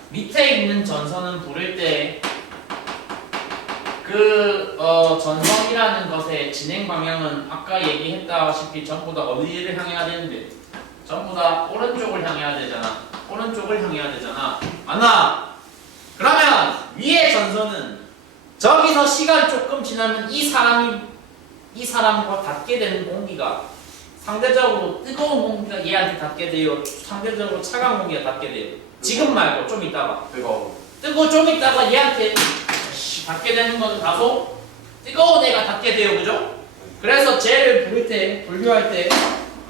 밑에 있는 전선은 부를 때 전선이라는 것의 진행 방향은 아까 얘기했다시피 전부 다 어디를 향해야 되는데 전부 다 오른쪽을 향해야 되잖아. 오른쪽을 향해야 되잖아. 맞나? 그러면 위의 전선은 저기서 시간 조금 지나면 이 사람과 닿게 되는 공기가 상대적으로 뜨거운 공기가 얘한테 닿게 돼요. 상대적으로 차가운 공기가 닿게 돼요. 지금 말고 좀 있다가 뜨거워 좀 있다가 얘한테 닿게 되는 것은 다소 뜨거운 애가 닿게 돼요. 그죠? 그래서 쟤를 부를 때 분류할 때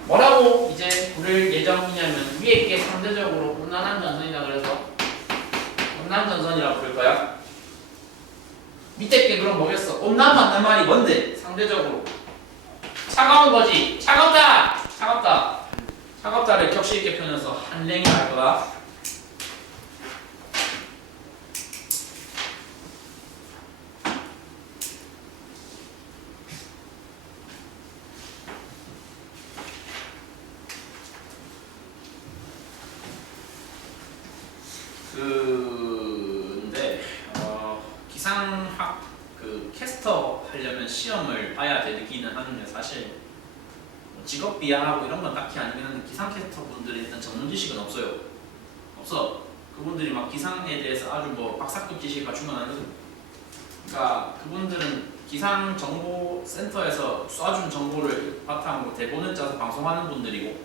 뭐라고 이제 부를 예정이냐면 위에 게 상대적으로 온난한 전선이다. 그래서 온난 전선이라고 부를 거야. 밑에 게 그럼 뭐겠어? 온난 맞는 말이 뭔데? 상대적으로 차가운 거지. 차갑다를 격식 있게 표현해서 한랭이 할 거다. 근데 기상학 그 캐스터 하려면 시험을 봐야 되기는 하는데 사실 직업 비하하고 이런 건 딱히 아니긴 한데 기상 캐스터 분들이 일단 전문 지식은 없어. 그분들이 막 기상에 대해서 아주 뭐 박사급 지식을 갖춘 건 아니거든. 그러니까 그분들은 기상 정보 센터에서 쏴준 정보를 바탕으로 대본을 짜서 방송하는 분들이고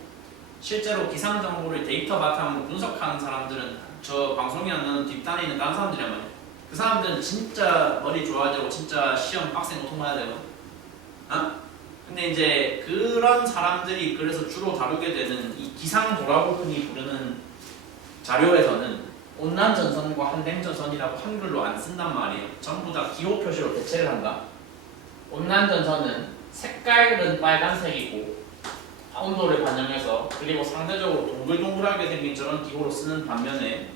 실제로 기상 정보를 데이터 바탕으로 분석하는 사람들은 저 방송이 안 나는 뒷단에 있는 다른 사람들이란 말이야. 그 사람들은 진짜 머리 좋아야 되고 진짜 시험 빡센 거 통과해야 되고 근데 이제 그런 사람들이 그래서 주로 다루게 되는 이 기상도라고 흔히 부르는 자료에서는 온난전선과 한랭전선이라고 한글로 안 쓴단 말이에요. 전부 다 기호 표시로 대체를 한다. 온난전선은 색깔은 빨간색이고 온도를 반영해서 그리고 상대적으로 동글동글하게 생긴 저런 기호로 쓰는 반면에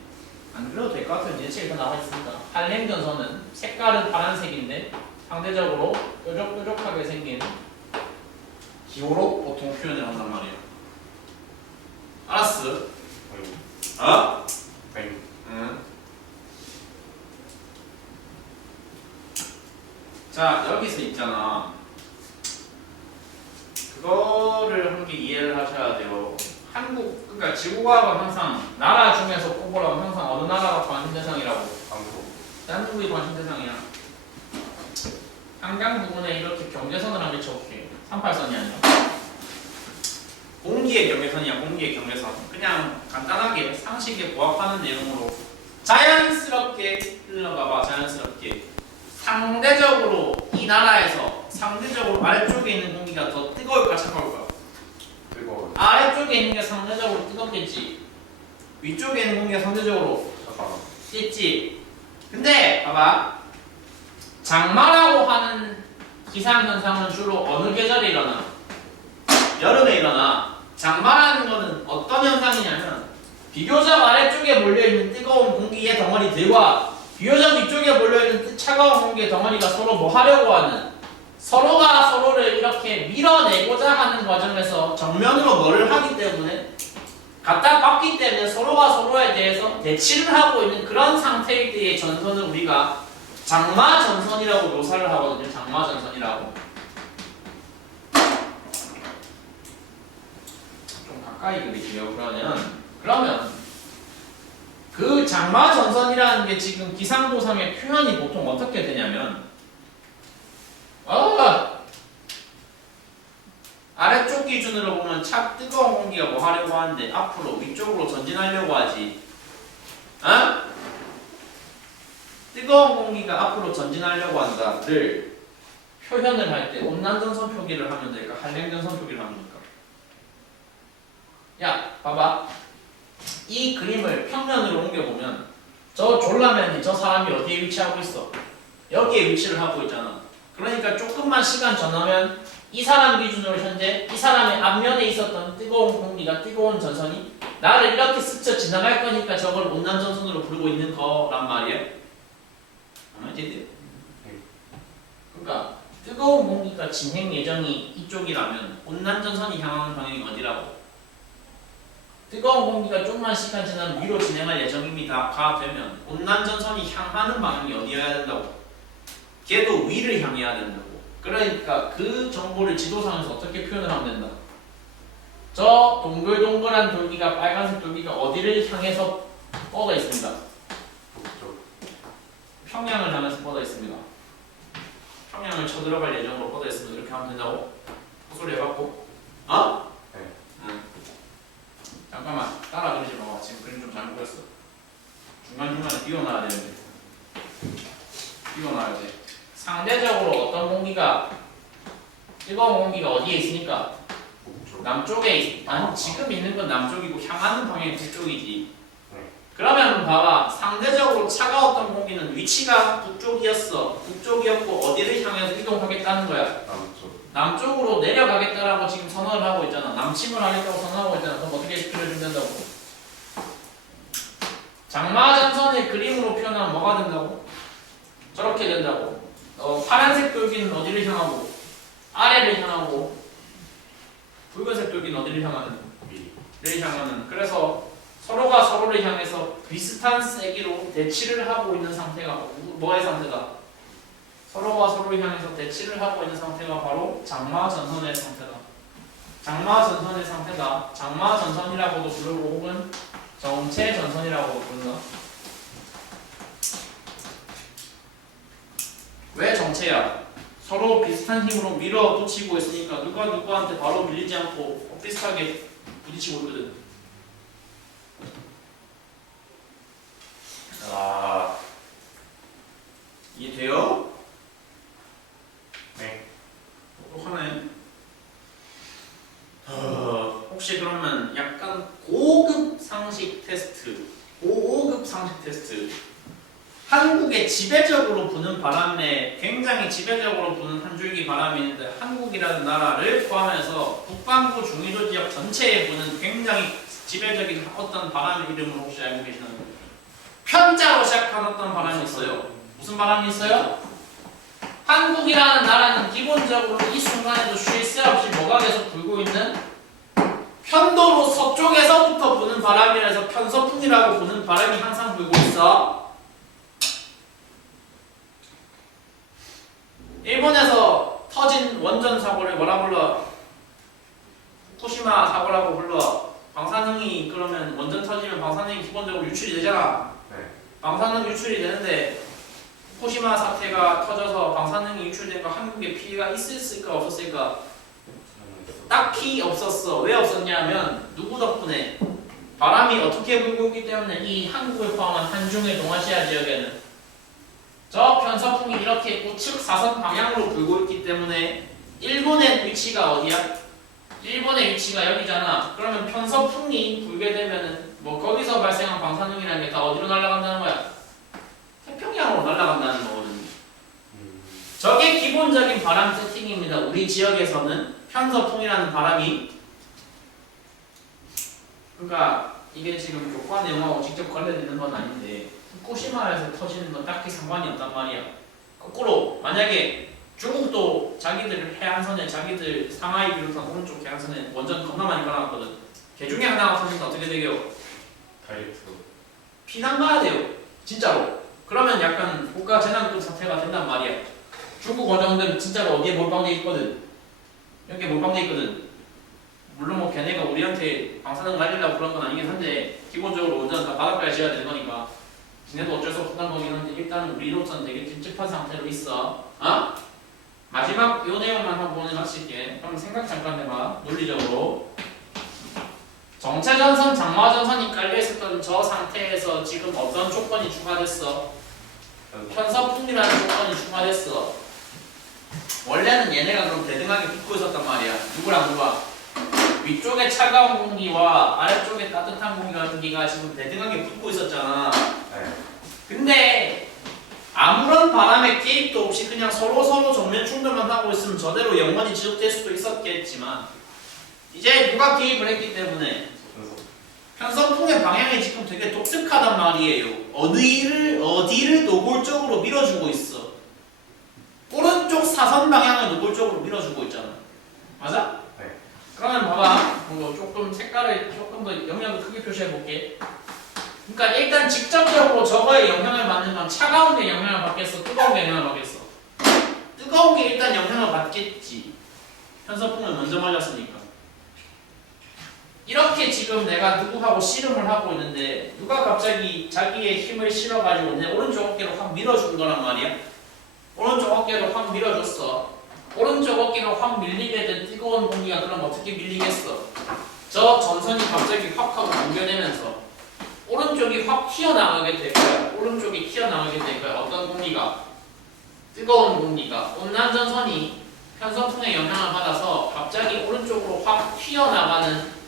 안 그래도 될 것 같아요. 예측이 다 나와 있으니까 한랭전선은 색깔은 파란색인데 상대적으로 뾰족뾰족하게 생긴 기호로 보통 표현을 한단 말이야. 알았어? 응. 어? 응. 응. 자, 여기서 있잖아. 그거를 한 개 이해를 하셔야 돼요. 한국, 그러니까 지구과학은 항상 나라 중에서 꼽으라면 항상 어느 나라가 관심 대상이라고? 한국. 한국이 관심 대상이야. 한강 부분에 이렇게 경계선을 한개 쳐볼게. 38선이 아니라. 공기의 경계선이야, 공기의 경계선. 그냥 간단하게 상식에 부합하는 내용으로 자연스럽게 흘러가봐, 자연스럽게. 상대적으로 이 나라에서 상대적으로 아래쪽에 있는 공기가 더 뜨거울까 차가울까? 뜨거워. 아래쪽에 있는 게 상대적으로 뜨겁겠지. 위쪽에 있는 공기가 상대적으로 차가워. 있지. 근데 봐봐. 장마라고 하는 기상현상은 주로 어느 계절에 일어나? 여름에 일어나. 장마라는 거는 어떤 현상이냐면 비교적 아래쪽에 몰려있는 뜨거운 공기의 덩어리들과 비교적 위쪽에 몰려있는 차가운 공기의 덩어리가 서로 뭐 하려고 하는, 서로가 서로를 이렇게 밀어내고자 하는 과정에서 정면으로 뭐를 하기 때문에 갖다 받기 때문에 서로가 서로에 대해서 대치를 하고 있는 그런 상태일 때의 전선을 우리가 장마전선이라고 묘사를 하거든요. 장마전선이라고. 좀 가까이 그릴게요. 그러면 그 장마전선이라는 게 지금 기상도상의 표현이 보통 어떻게 되냐면 아래쪽 기준으로 보면 차 뜨거운 공기가 뭐 하려고 하는데 앞으로 위쪽으로 전진하려고 하지. 어? 뜨거운 공기가 앞으로 전진하려고 한다를 표현을 할 때 온난전선 표기를 하면 될까? 한랭전선 표기를 하면 될까? 야, 봐봐. 이 그림을 평면으로 옮겨보면 저 졸라맨이 저 사람이 어디에 위치하고 있어? 여기에 위치를 하고 있잖아. 그러니까 조금만 시간 전하면 이 사람 기준으로 현재 이 사람의 앞면에 있었던 뜨거운 공기가, 뜨거운 전선이 나를 이렇게 스쳐 지나갈 거니까 저걸 온난전선으로 부르고 있는 거란 말이야. 아마지? 그러니까 뜨거운 공기가 진행 예정이 이쪽이라면 온난전선이 향하는 방향이 어디라고? 뜨거운 공기가 좀만 시간 지나면 위로 진행할 예정입니다가 되면 온난전선이 향하는 방향이 어디여야 된다고? 걔도 위를 향해야 된다고. 그러니까 그 정보를 지도상에서 어떻게 표현을 하면 된다? 저 동글동글한 돌기가, 빨간색 돌기가 어디를 향해서 뻗어 있습니다. 북쪽. 평양을 향해서 뻗어 있습니다. 평양을 쳐들어갈 예정으로 뻗어 있습니다. 이렇게 하면 된다고? 소리 해봤고? 어? 네. 응. 잠깐만 따라 그리지 마. 지금 그림 좀 잘못 그렸어. 중간중간에 띄워놔야 되는데. 띄워놔야 돼. 상대적으로 어떤 공기가, 뜨거운 공기가 어디에 있으니까? 북쪽. 남쪽에 아니 지금 있는 건 남쪽이고 향하는 방향이 북쪽이지. 네. 그러면 봐봐. 상대적으로 차가웠던 공기는 위치가 북쪽이었어. 북쪽이었고 어디를 향해서 이동하겠다는 거야? 남쪽. 남쪽으로 내려가겠다라고 지금 선언을 하고 있잖아. 남침을 하겠다고 선언하고 있잖아. 그럼 어떻게 그려주면 된다고? 장마전선의 그림으로 표현하면 뭐가 된다고? 저렇게 된다고. 파란색 돌기는 어디를 향하고? 아래를 향하고. 붉은색 돌기는 어디를 향하는? 위를 향하는. 그래서 서로가 서로를 향해서 비슷한 세기로 대치를 하고 있는 상태가 뭐의 상태다? 서로가 서로를 향해서 대치를 하고 있는 상태가 바로 장마전선의 상태다. 장마전선의 상태다. 장마전선이라고도 부르고 혹은 정체전선이라고도 부른다. 왜 정체야? 서로 비슷한 힘으로 밀어붙이고 있으니까 누가 누구한테 바로 밀리지 않고 비슷하게 부딪히고 있거든. 이해돼요? 네. 똑똑하네. 혹시 그러면 약간 고급 상식 테스트, 고급 상식 테스트. 한국에 지배적으로 부는 바람에 굉장히 지배적으로 부는 한 줄기 바람이 있는데 한국이라는 나라를 포함해서 북반구 중위도 지역 전체에 부는 굉장히 지배적인 어떤 바람의 이름을 혹시 알고 계시나요? 편자로 시작한 어떤 바람이 있어요. 무슨 바람이 있어요? 한국이라는 나라는 기본적으로 이 순간에도 쉴 새 없이 뭐가 계속 불고 있는 편도로 서쪽에서부터 부는 바람이라서 편서풍이라고 부는 바람이 항상 불고 있어. 일본에서 터진 원전 사고를 뭐라 불러? 후쿠시마 사고라고 불러. 방사능이 그러면 원전 터지면 방사능이 기본적으로 유출이 되잖아. 네. 방사능 유출이 되는데 후쿠시마 사태가 터져서 방사능이 유출된 거 한국에 피해가 있었을까 없었을까? 딱히 없었어. 왜 없었냐면 누구 덕분에? 바람이 어떻게 불고 있기 때문에 이 한국을 포함한 한중의 동아시아 지역에는 저 편서풍이 이렇게 우측 사선 방향으로 불고 있기 때문에 일본의 위치가 어디야? 일본의 위치가 여기잖아. 그러면 편서풍이 불게 되면은 뭐 거기서 발생한 방사능이라는 게 다 어디로 날아간다는 거야? 태평양으로 날아간다는 거거든요. 저게 기본적인 바람 세팅입니다. 우리 지역에서는 편서풍이라는 바람이, 그러니까 이게 지금 교과 내용하고 직접 관련있는 건 아닌데 후쿠시마에서 터지는 건 딱히 상관이 없단 말이야. 거꾸로 만약에 중국도 자기들 해안선에, 자기들 상하이 비롯한 오른쪽 해안선에 원전 겁나 많이 깔아놨거든. 걔 중에 하나가 터지면 어떻게 되게요? 다이렉트. 피난 가야 돼요. 진짜로. 그러면 약간 국가 재난급 사태가 된단 말이야. 중국 원전들은 진짜로 어디에 몰빵돼 있거든. 여기에 몰빵돼 있거든. 물론 뭐 걔네가 우리한테 방사능 날리려고 그런 건 아니긴 한데 기본적으로 원전 다 바닷가에 지어야 되는 거니까 지네도 어쩔 수 없는 거긴 한데 일단은 우리로서는 되게 찝찝한 상태로 있어. 어? 마지막 요 내용만 한번 보내놨을게. 그럼 생각 잠깐 해봐. 논리적으로. 정체전선, 장마전선이 깔려있었던 저 상태에서 지금 어떤 조건이 추가됐어? 편서풍이라는 조건이 추가됐어. 원래는 얘네가 그럼 대등하게 붙고 있었단 말이야. 누구랑 누가? 위쪽에 차가운 공기와 아래쪽에 따뜻한 공기가 지금 대등하게 붙고 있었잖아. 네. 근데 아무런 바람의 개입도 없이 그냥 서로 정면 충돌만 하고 있으면 저대로 영원히 지속될 수도 있었겠지만 이제 누가 개입을 했기 때문에 편서풍의 방향이 지금 되게 독특하단 말이에요. 어디를 노골적으로 밀어주고 있어. 오른쪽 사선 방향을 노골적으로 밀어주고 있잖아. 맞아? 네. 그러면 봐봐. 조금 색깔을 조금 더 영역을 크게 표시해 볼게. 그러니까 일단 직접적으로 저거에 영향을 받는 건 차가운 게 영향을 받겠어? 뜨거운 게 영향을 받겠어? 뜨거운 게 일단 영향을 받겠지. 편서풍을 먼저 맞았으니까. 이렇게 지금 내가 누구하고 씨름을 하고 있는데 누가 갑자기 자기의 힘을 실어가지고 내 오른쪽 어깨로 확 밀어준 거란 말이야. 오른쪽 어깨로 확 밀어줬어. 오른쪽 어깨로 확 밀리게 된 뜨거운 공기가 그럼 어떻게 밀리겠어? 저 전선이 갑자기 확 하고 옮겨내면서 오른쪽이 확 튀어나가게 될 거야. 오른쪽이 튀어나가게 될 거야. 어떤 공기가? 뜨거운 공기가. 온난전선이 편서풍의 영향을 받아서 갑자기 오른쪽으로 확 튀어나가는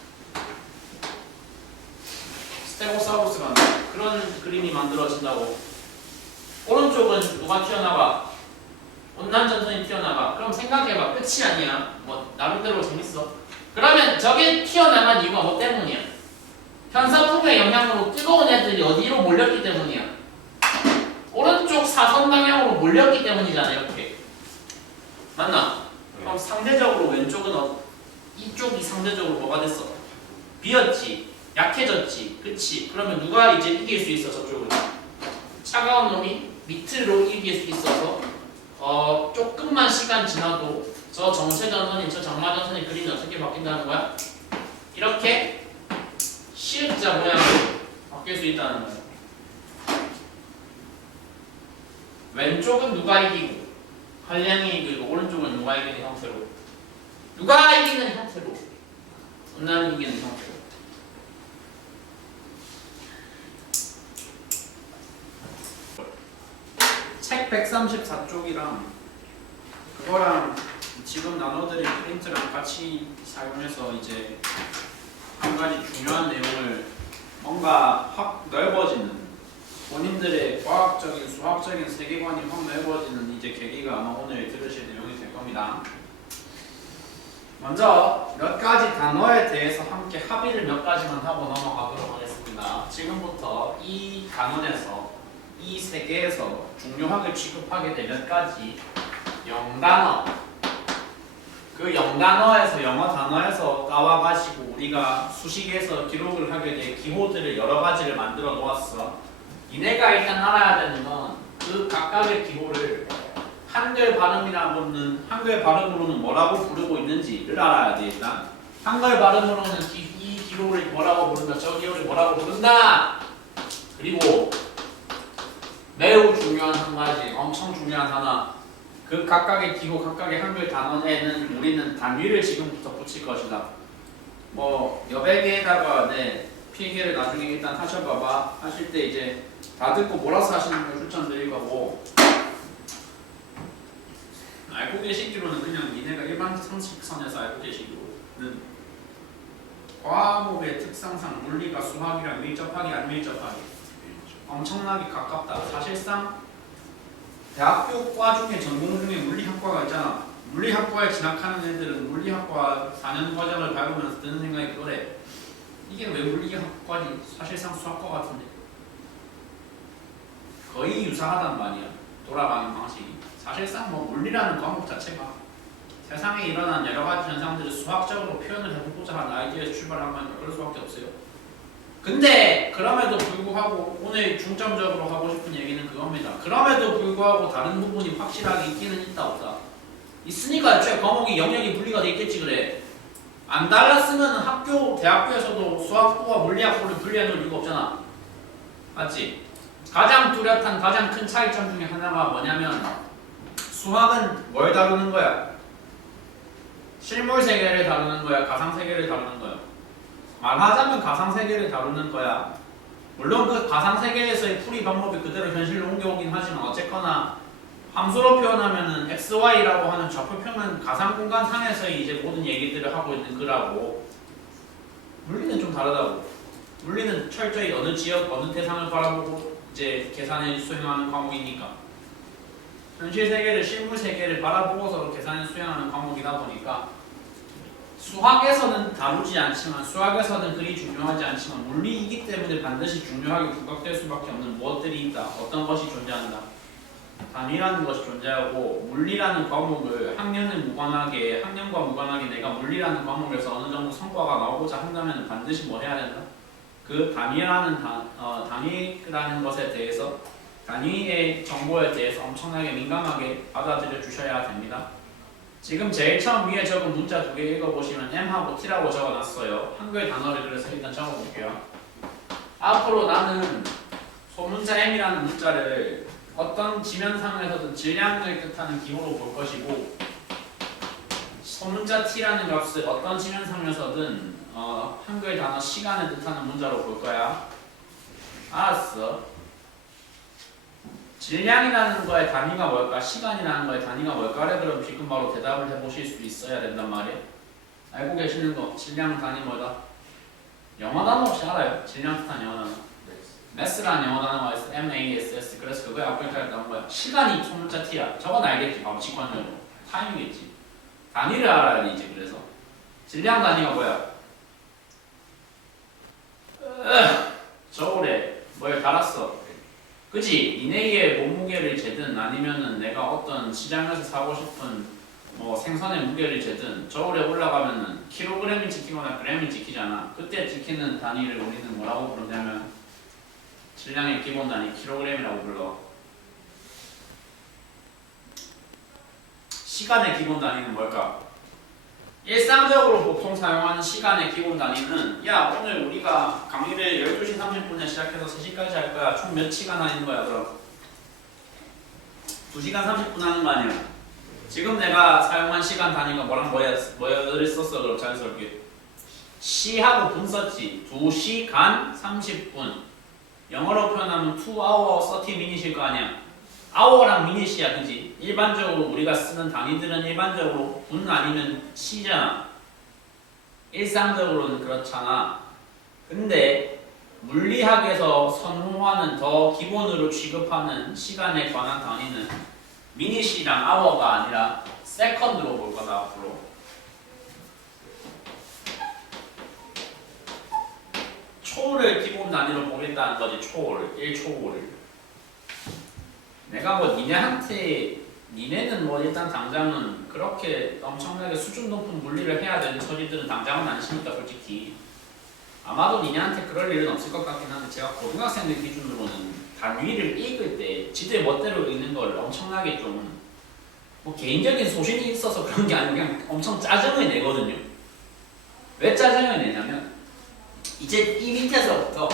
스테고사우루스가 그런 그림이 만들어진다고. 오른쪽은 누가 튀어나가? 온난전선이 튀어나가. 그럼 생각해봐. 끝이 아니야. 뭐 나름대로 재밌어. 그러면 저게 튀어나간 이유가 뭐 때문이야? 편서풍의 영향으로 뜨거운 애들이 어디로 몰렸기 때문이야? 오른쪽 사선 방향으로 몰렸기 때문이잖아. 이렇게. 맞나? 그럼 상대적으로 왼쪽은 이쪽이 상대적으로 뭐가 됐어? 비었지. 약해졌지. 그치? 그러면 누가 이제 이길 수 있어? 저쪽은. 차가운 놈이 밑으로 이길 수 있어서 조금만 시간 지나도 저 정체전선이 저 장마전선의 그림이 어떻게 바뀐다는 거야? 이렇게 시읒자 모양으로 바뀔 수 있다는 거야. 왼쪽은 누가 이기고 한량이 이기고 오른쪽은 누가 이기는 형태로 누가 이기는 형태로 온난이 이기는 형태로 책 134쪽이랑 그거랑 지금 나눠드린 프린트랑 같이 사용해서 이제 한 가지 중요한 내용을 뭔가 확 넓어지는 본인들의 과학적인 수학적인 세계관이 확 넓어지는 이제 계기가 아마 오늘 들으실 내용이 될 겁니다. 먼저 몇 가지 단어에 대해서 함께 합의를 몇 가지만 하고 넘어가도록 하겠습니다. 지금부터 이 단원에서 이 세계에서 중요하게 취급하게 될 몇 가지 영단어. 그 영단어에서 영어 단어에서 따와가지고 우리가 수식에서 기록을 하게 될 기호들을 여러 가지를 만들어 놓았어. 니네가 일단 알아야 되는 건 그 각각의 기호를 한글 발음으로는 뭐라고 부르고 있는지를 알아야 돼. 일단 한글 발음으로는 이 기호를 뭐라고 부른다, 저 기호를 뭐라고 부른다. 그리고 매우 중요한 한 가지, 엄청 중요한 하나. 그 각각의 기호, 각각의 한글 단어에는 우리는 단위를 지금부터 붙일 것이다. 뭐 여백에다가 필기를 나중에 일단 하셔봐봐. 하실 때 이제 다 듣고 몰아서 하시는 걸 추천드릴 거고, 알고 계시기로는 그냥 니네가 일반 상식선에서 알고 계시기로는 과목의 특성상 물리가 수학이랑 밀접하게 안 밀접하게 엄청나게 가깝다. 사실상 대학교 과 중에 전공 중에 물리학과가 있잖아. 물리학과에 진학하는 애들은 물리학과 4년 과정을 밟으면서 드는 생각이 그래. 이게 왜 물리학과지? 사실상 수학과 같은데. 거의 유사하단 말이야. 돌아가는 방식이. 사실상 뭐 물리라는 과목 자체가 세상에 일어난 여러 가지 현상들을 수학적으로 표현을 해보고자 하는 아이디어에서 출발한 거니까 그럴 수밖에 없어요. 근데 그럼에도 불구하고 오늘 중점적으로 하고 싶은 얘기는 그겁니다. 그럼에도 불구하고 다른 부분이 확실하게 있기는 있다 없다. 있으니까 애초에 과목이 영역이 분리가 돼 있겠지 그래. 안 달랐으면 대학교에서도 수학부와 물리학부를 분리해 놓을 이유가 없잖아. 맞지? 가장 뚜렷한 가장 큰 차이점 중에 하나가 뭐냐면 수학은 뭘 다루는 거야? 실물 세계를 다루는 거야? 가상 세계를 다루는 거야? 말하자면 가상 세계를 다루는 거야. 물론 그 가상 세계에서의 풀이 방법이 그대로 현실로 옮겨오긴 하지만 어쨌거나 함수로 표현하면은 XY라고 하는 좌표표는 가상 공간 상에서의 이제 모든 얘기들을 하고 있는 거라고. 물리는 좀 다르다고. 물리는 철저히 어느 지역, 어느 대상을 바라보고 이제 계산을 수행하는 과목이니까. 현실 세계를, 실물 세계를 바라보고서 계산을 수행하는 과목이다 보니까 수학에서는 다루지 않지만, 수학에서는 그리 중요하지 않지만 물리이기 때문에 반드시 중요하게 부각될 수밖에 없는 무엇들이 있다. 어떤 것이 존재한다. 단위라는 것이 존재하고, 물리라는 과목을 학년과 무관하게 내가 물리라는 과목에서 어느 정도 성과가 나오고자 한다면 반드시 뭐 해야 된다? 그 단위라는 것에 대해서, 단위의 정보에 대해서 엄청나게 민감하게 받아들여 주셔야 됩니다. 지금 제일 처음 위에 적은 문자 두 개 읽어보시면 M하고 T라고 적어놨어요. 한글 단어를 그래서 일단 적어볼게요. 앞으로 나는 소문자 M이라는 문자를 어떤 지면상에서든 질량을 뜻하는 기호로 볼 것이고, 소문자 T라는 값을 어떤 지면상에서든 한글 단어 시간을 뜻하는 문자로 볼 거야. 알았어. 질량이라는 거의 단위가 뭘까? 시간이라는 거의 단위가 뭘까를 그럼 지금 바로 대답을 해보실 수 있어야 된단 말이에요. 알고 계시는 거, 질량 단위 뭐다? 영어 단어 혹시 알아요? 질량 뜻한 영어 단어. 매스라는 영어 단어가 있어. MASS. 그래서 그거에 앞글자를 나온 거야. 시간이 소문자 T야. 저건 알겠지. 바로 직관적으로. 타임이겠지. 단위를 알아야 되지. 그래서 질량 단위가 뭐야? 저울에 뭘 달았어. 그치? 이내의 몸무게를 재든 아니면은 내가 어떤 시장에서 사고 싶은 뭐 생선의 무게를 재든 저울에 올라가면은 킬로그램이 지키거나 그램이 지키잖아. 그때 지키는 단위를 우리는 뭐라고 부르냐면 질량의 기본 단위 킬로그램이라고 불러. 시간의 기본 단위는 뭘까? 일상적으로 보통 사용하는 시간의 기본 단위는, 야 오늘 우리가 강의를 12시 30분에 시작해서 3시까지 할 거야. 총 몇 시간 하는 거야 그럼? 2시간 30분 하는 거 아니야? 지금 내가 사용한 시간 단위가 뭐를 썼어 그럼 자연스럽게? 시하고 분 썼지. 2시간 30분. 영어로 표현하면 2hour 30minutes일 거 아니야? hour랑 minutes이야, 그지? 일반적으로 우리가 쓰는 단위들은 일반적으로 분 아니면 시잖아. 일상적으로는 그렇잖아. 근데 물리학에서 선호하는 더 기본으로 취급하는 시간에 관한 단위는 minutes랑 hour가 아니라 second로 볼 거다 앞으로. 초를 기본 단위로 보겠다는 거지. 초를 1초를. 내가 뭐 니네한테 니네는 뭐 일단 당장은 그렇게 엄청나게 수준 높은 물리를 해야 되는 처지들은 당장은 안 쉬니까 솔직히 아마도 니네한테 그럴 일은 없을 것 같긴 한데 제가 고등학생들 기준으로는 단위를 읽을 때 지들 멋대로 읽는 걸 엄청나게 좀 뭐 개인적인 소신이 있어서 그런 게 아니고 그냥 엄청 짜증을 내거든요. 왜 짜증을 내냐면 이제 이 밑에서부터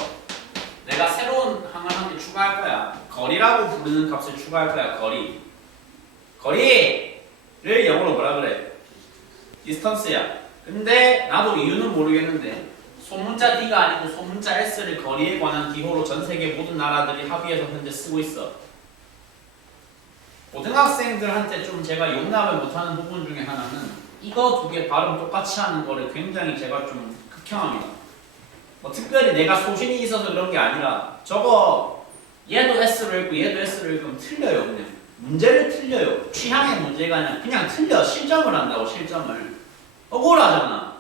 내가 새로운 항을 한 개 추가할 거야. 거리라고 부르는 값을 추가할 거야. 거리를 영어로 뭐라 그래? 디스턴스야. 근데 나도 이유는 모르겠는데 소문자 D가 아니고 소문자 S를 거리에 관한 기호로 전 세계 모든 나라들이 합의해서 현재 쓰고 있어. 고등학생들한테 좀 제가 용납을 못하는 부분 중에 하나는 이거 두 개 발음 똑같이 하는 거를 굉장히 제가 좀 극혐합니다. 뭐 특별히 내가 소신이 있어서 그런 게 아니라 저거 얘도 S로 읽고 얘도 S로 읽으면 틀려요. 그냥 문제를 틀려요. 취향의 문제가 아니라 그냥 틀려. 실점을 한다고. 실점을 억울하잖아.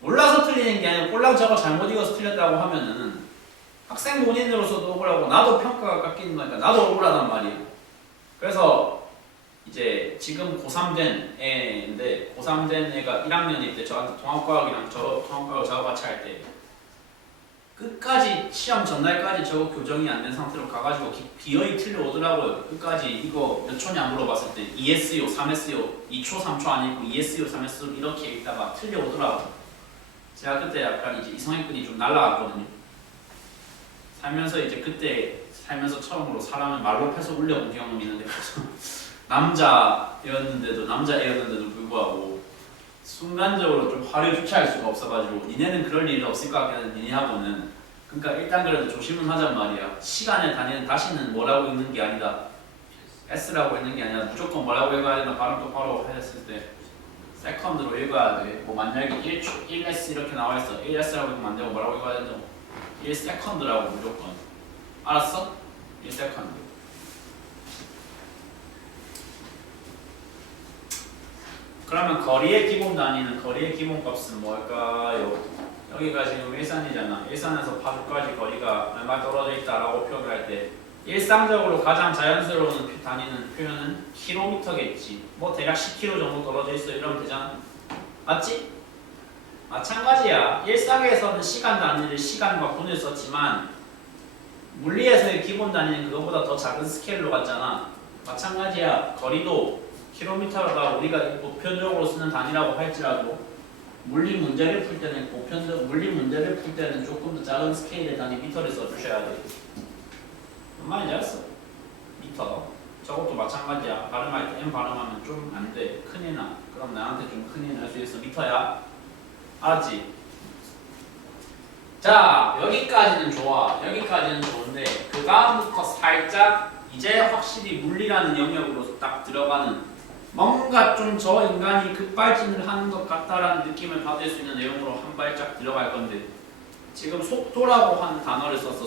몰라서 틀리는 게 아니라 꼴랑 저거 잘못 읽어서 틀렸다고 하면은 학생 본인으로서도 억울하고 나도 평가가 깎이는 거니까 나도 억울하단 말이에요. 그래서 이제 지금 고3 된 애인데 고3 된 애가 1학년일 때 저한테 통합과학이랑 통합과학 저하고 같이 할 때 끝까지 시험 전날까지 저거 교정이 안 된 상태로 가가지고 기어이 틀려오더라고요. 끝까지 이거 몇 초냐 물어봤을 때 2S요, 3S요, 2초, 3초 아니고 2S요, 3S요 이렇게 읽다가 틀려오더라고요. 제가 그때 약간 이제 이성애끈이 좀 날라갔거든요. 살면서 이제 그때 살면서 처음으로 사람을 말로 패서 울려본 경험이 있는데 남자애였는데도 불구하고 순간적으로 좀 화를 주체할 수가 없어가지고 니네는 그럴 일은 없을 것 같긴 한데 니네하고는 그러니까 일단 그래도 조심은 하잔 말이야. 시간의 단위는 다시는 뭐라고 읽는 게 아니다. S라고 읽는 게 아니라 무조건 뭐라고 읽어야 되나 발음 똑바로 했을 때 세컨드로 읽어야 돼. 뭐 만약에 1S 이렇게 나와있어. 1S라고 읽으면 안 되고 뭐라고 읽어야 된다고? 1세컨드라고 무조건. 알았어? 1세컨드. 그러면 거리의 기본 단위는 거리의 기본값은 뭘까요? 여기가 지금 일산이잖아. 일산에서 파주까지 거리가 얼마 떨어져 있다라고 표현할 때 일상적으로 가장 자연스러운 단위는 표현은 킬로미터겠지. 뭐 대략 10km 정도 떨어져 있어 이러면 되잖아. 맞지? 마찬가지야. 일상에서는 시간 단위를 시간과 분을 썼지만 물리에서의 기본 단위는 그거보다 더 작은 스케일로 갔잖아. 마찬가지야. 거리도 킬로미터가 우리가 보편적으로 쓰는 단위라고 할지라도 물리 문제를 풀 때는 조금 더 작은 스케일의 단위 미터를 써주셔야 돼. 뭔 말인지 알았어? 미터. 저것도 마찬가지야. 발음할 때 M 발음하면 좀 안 돼. 큰일 나. 그럼 나한테 좀 큰일 날 수 있어. 미터야. 알았지? 자, 여기까지는 좋아. 여기까지는 좋은데 그 다음부터 살짝 이제 확실히 물리라는 영역으로 딱 들어가는 뭔가 좀 저 인간이 급발진을 하는 것 같다라는 느낌을 받을 수 있는 내용으로 한 발짝 들어갈 건데 지금 속도라고 하는 단어를 썼어.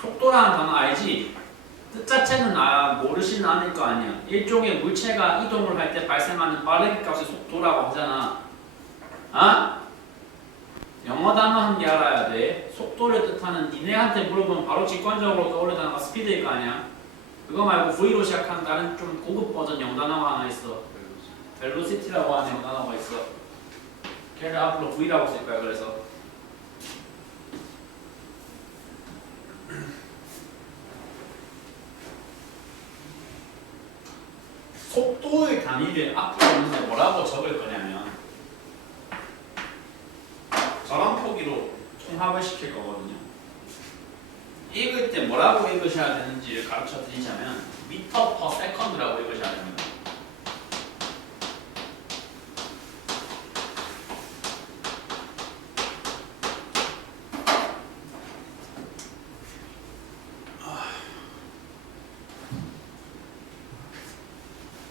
속도라는 단어 알지? 뜻 자체는 모르지는 않을 거 아니야. 일종의 물체가 이동을 할 때 발생하는 빠르기 값을 속도라고 하잖아. 영어 단어 한 개 알아야 돼. 속도를 뜻하는 니네한테 물어보면 바로 직관적으로 떠오르는 단어가 스피드일 거 아니야. 그거 말고 V로 시작하는 다른 좀 고급 버전 영단어가 하나 있어. 벨로시티라고 하는 영단어가 있어. 걔를 앞으로 V라고 쓸 거야. 그래서 속도의 단위를 앞으로 있는데 뭐라고 적을 거냐면 저런 표기로 통합을 시킬 거거든요. 읽을 때 뭐라고 읽으셔야 되는지를 가르쳐 드리자면 미터 퍼 세컨드라고 읽으셔야 됩니다.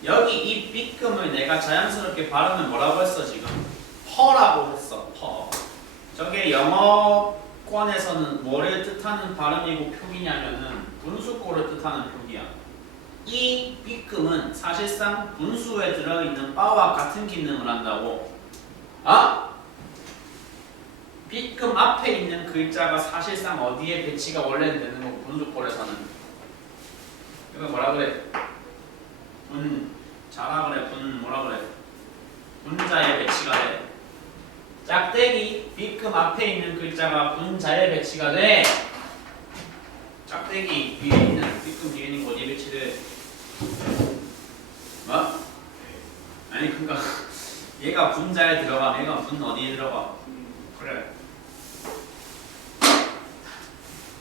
여기 이 B금을 내가 자연스럽게 발음을 뭐라고 했어 지금? 퍼라고 했어. 퍼. 저게 영어권에서는 뭐를 뜻하는 발음이고 표기냐면은 분수꼴을 뜻하는 표기야. 이 B금은 사실상 분수에 들어있는 바와 같은 기능을 한다고. B금 앞에 있는 글자가 사실상 어디에 배치가 원래는 되는 거고 분수꼴에서는 이거 뭐라 그래? B급 앞에 있는 글자가 분자에 배치가 돼. 짝대기 위에 있는 B급 뒤에 있는 거 어디에 배치돼? 뭐? 아니 그니까 얘가 분자에 들어가, 얘가 분 어디에 들어가? 그래.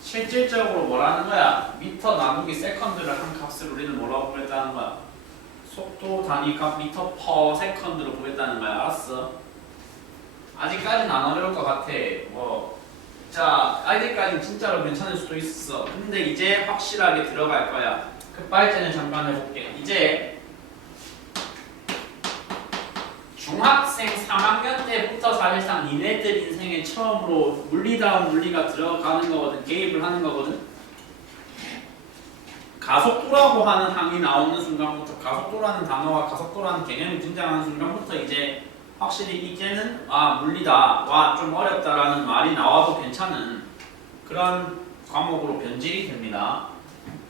실질적으로 뭐라는 거야? 미터 나누기 세컨드를 한 값을 우리는 뭐라고 구했다는 거야? 속도 단위 값 미터 퍼 세컨드로 구했다는 거야. 알았어? 아직까지는 안 어려울 것 같아. 자, 아직까지는 진짜로 괜찮을 수도 있어. 근데 이제 확실하게 들어갈 거야. 급발진을 잠깐 해볼게. 이제 중학생 3학년 때부터 사실상 니네들 인생에 처음으로 물리다운 물리가 들어가는 거거든. 개입을 하는 거거든. 가속도라고 하는 항이 나오는 순간부터, 가속도라는 단어와 가속도라는 개념이 등장하는 순간부터 이제 확실히 이제는 물리다, 와 좀 어렵다라는 말이 나와도 괜찮은 그런 과목으로 변질이 됩니다.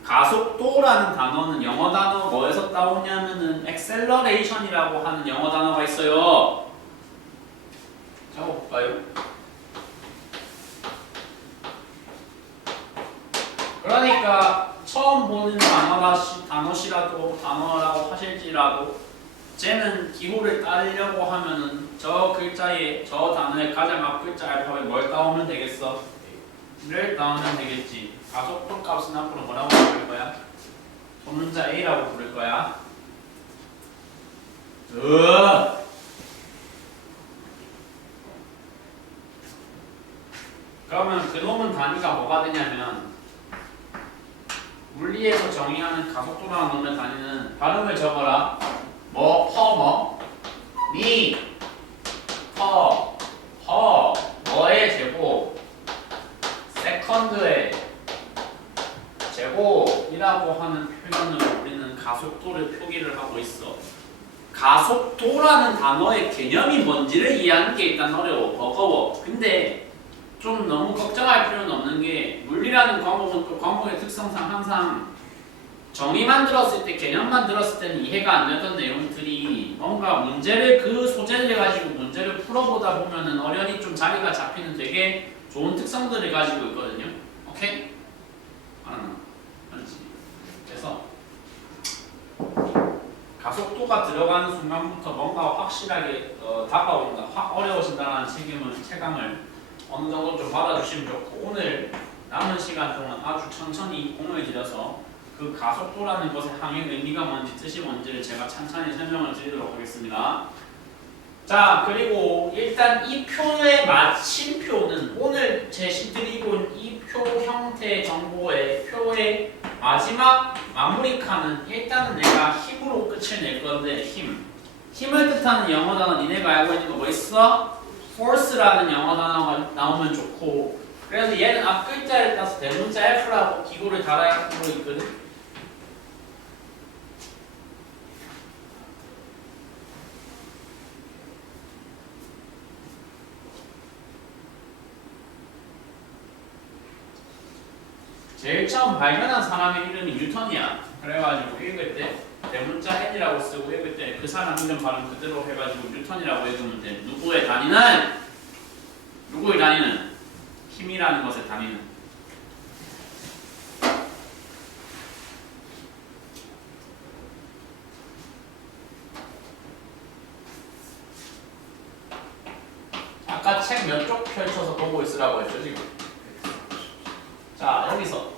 가속도라는 단어는 영어 단어 뭐에서 따오냐면은 acceleration이라고 하는 영어 단어가 있어요. 적어볼까요? 그러니까 처음 보는 단어라고 하실지라도 쟤는 기호를 따르려고 하면은 저 글자에, 저 단어의 가장 앞 글자 알파벳 뭘 따오면 되겠어? 를 따오면 되겠지. 가속도 값은 앞으로 뭐라고 부를 거야? 소문자 A라고 부를 거야. 그러면 그놈은 단위가 뭐가 되냐면 물리에서 정의하는 가속도라는 놈의 단위는 발음을 적어라. 뭐의 제곱 세컨드의 제곱이라고 하는 표현으로 우리는 가속도를 표기를 하고 있어. 가속도라는 단어의 개념이 뭔지를 이해하는 게 일단 어려워, 버거워. 근데 좀 너무 걱정할 필요는 없는 게 물리라는 과목은 또 과목의 특성상 항상 정의만 들었을 때, 개념만 들었을 때는 이해가 안 되던 내용들이 뭔가 문제를, 그 소재를 가지고 문제를 풀어보다 보면은 어련히 좀 자리가 잡히는 되게 좋은 특성들을 가지고 있거든요. 오케이? 알지? 그래서 가속도가 들어가는 순간부터 뭔가 확실하게 다가온다, 확 어려워진다는 체감을 어느 정도 좀 받아주시면 좋고, 오늘 남은 시간 동안 아주 천천히 공을 들여서 그 가속도라는 것의 항의 의미가 뭔지, 뜻이 뭔지를 제가 찬찬히 설명을 드리도록 하겠습니다. 자, 그리고 일단 이 표의 마침표는 오늘 제시드리고 있는 이 표 형태의 정보의 표의 마지막 마무리 칸은 일단은 내가 힘으로 끝을 낼 건데, 힘을 뜻하는 영어 단어 니네가 알고 있는 거 뭐 있어? force라는 영어 단어가 나오면 좋고, 그래서 얘는 앞 글자를 따서 대문자 F라고 기구를 달아야 하고 있거든. 제일 처음 발견한 사람의 이름이 뉴턴이야. 그래가지고 읽을 때 대문자 N이라고 쓰고, 읽을 때 그 사람 이름 발음 그대로 해가지고 뉴턴이라고 읽으면 돼. 누구의 단위는? 힘이라는 것의 단위는. 아까 책 몇 쪽 펼쳐서 보고 있으라고 했죠 지금. 자, 여기서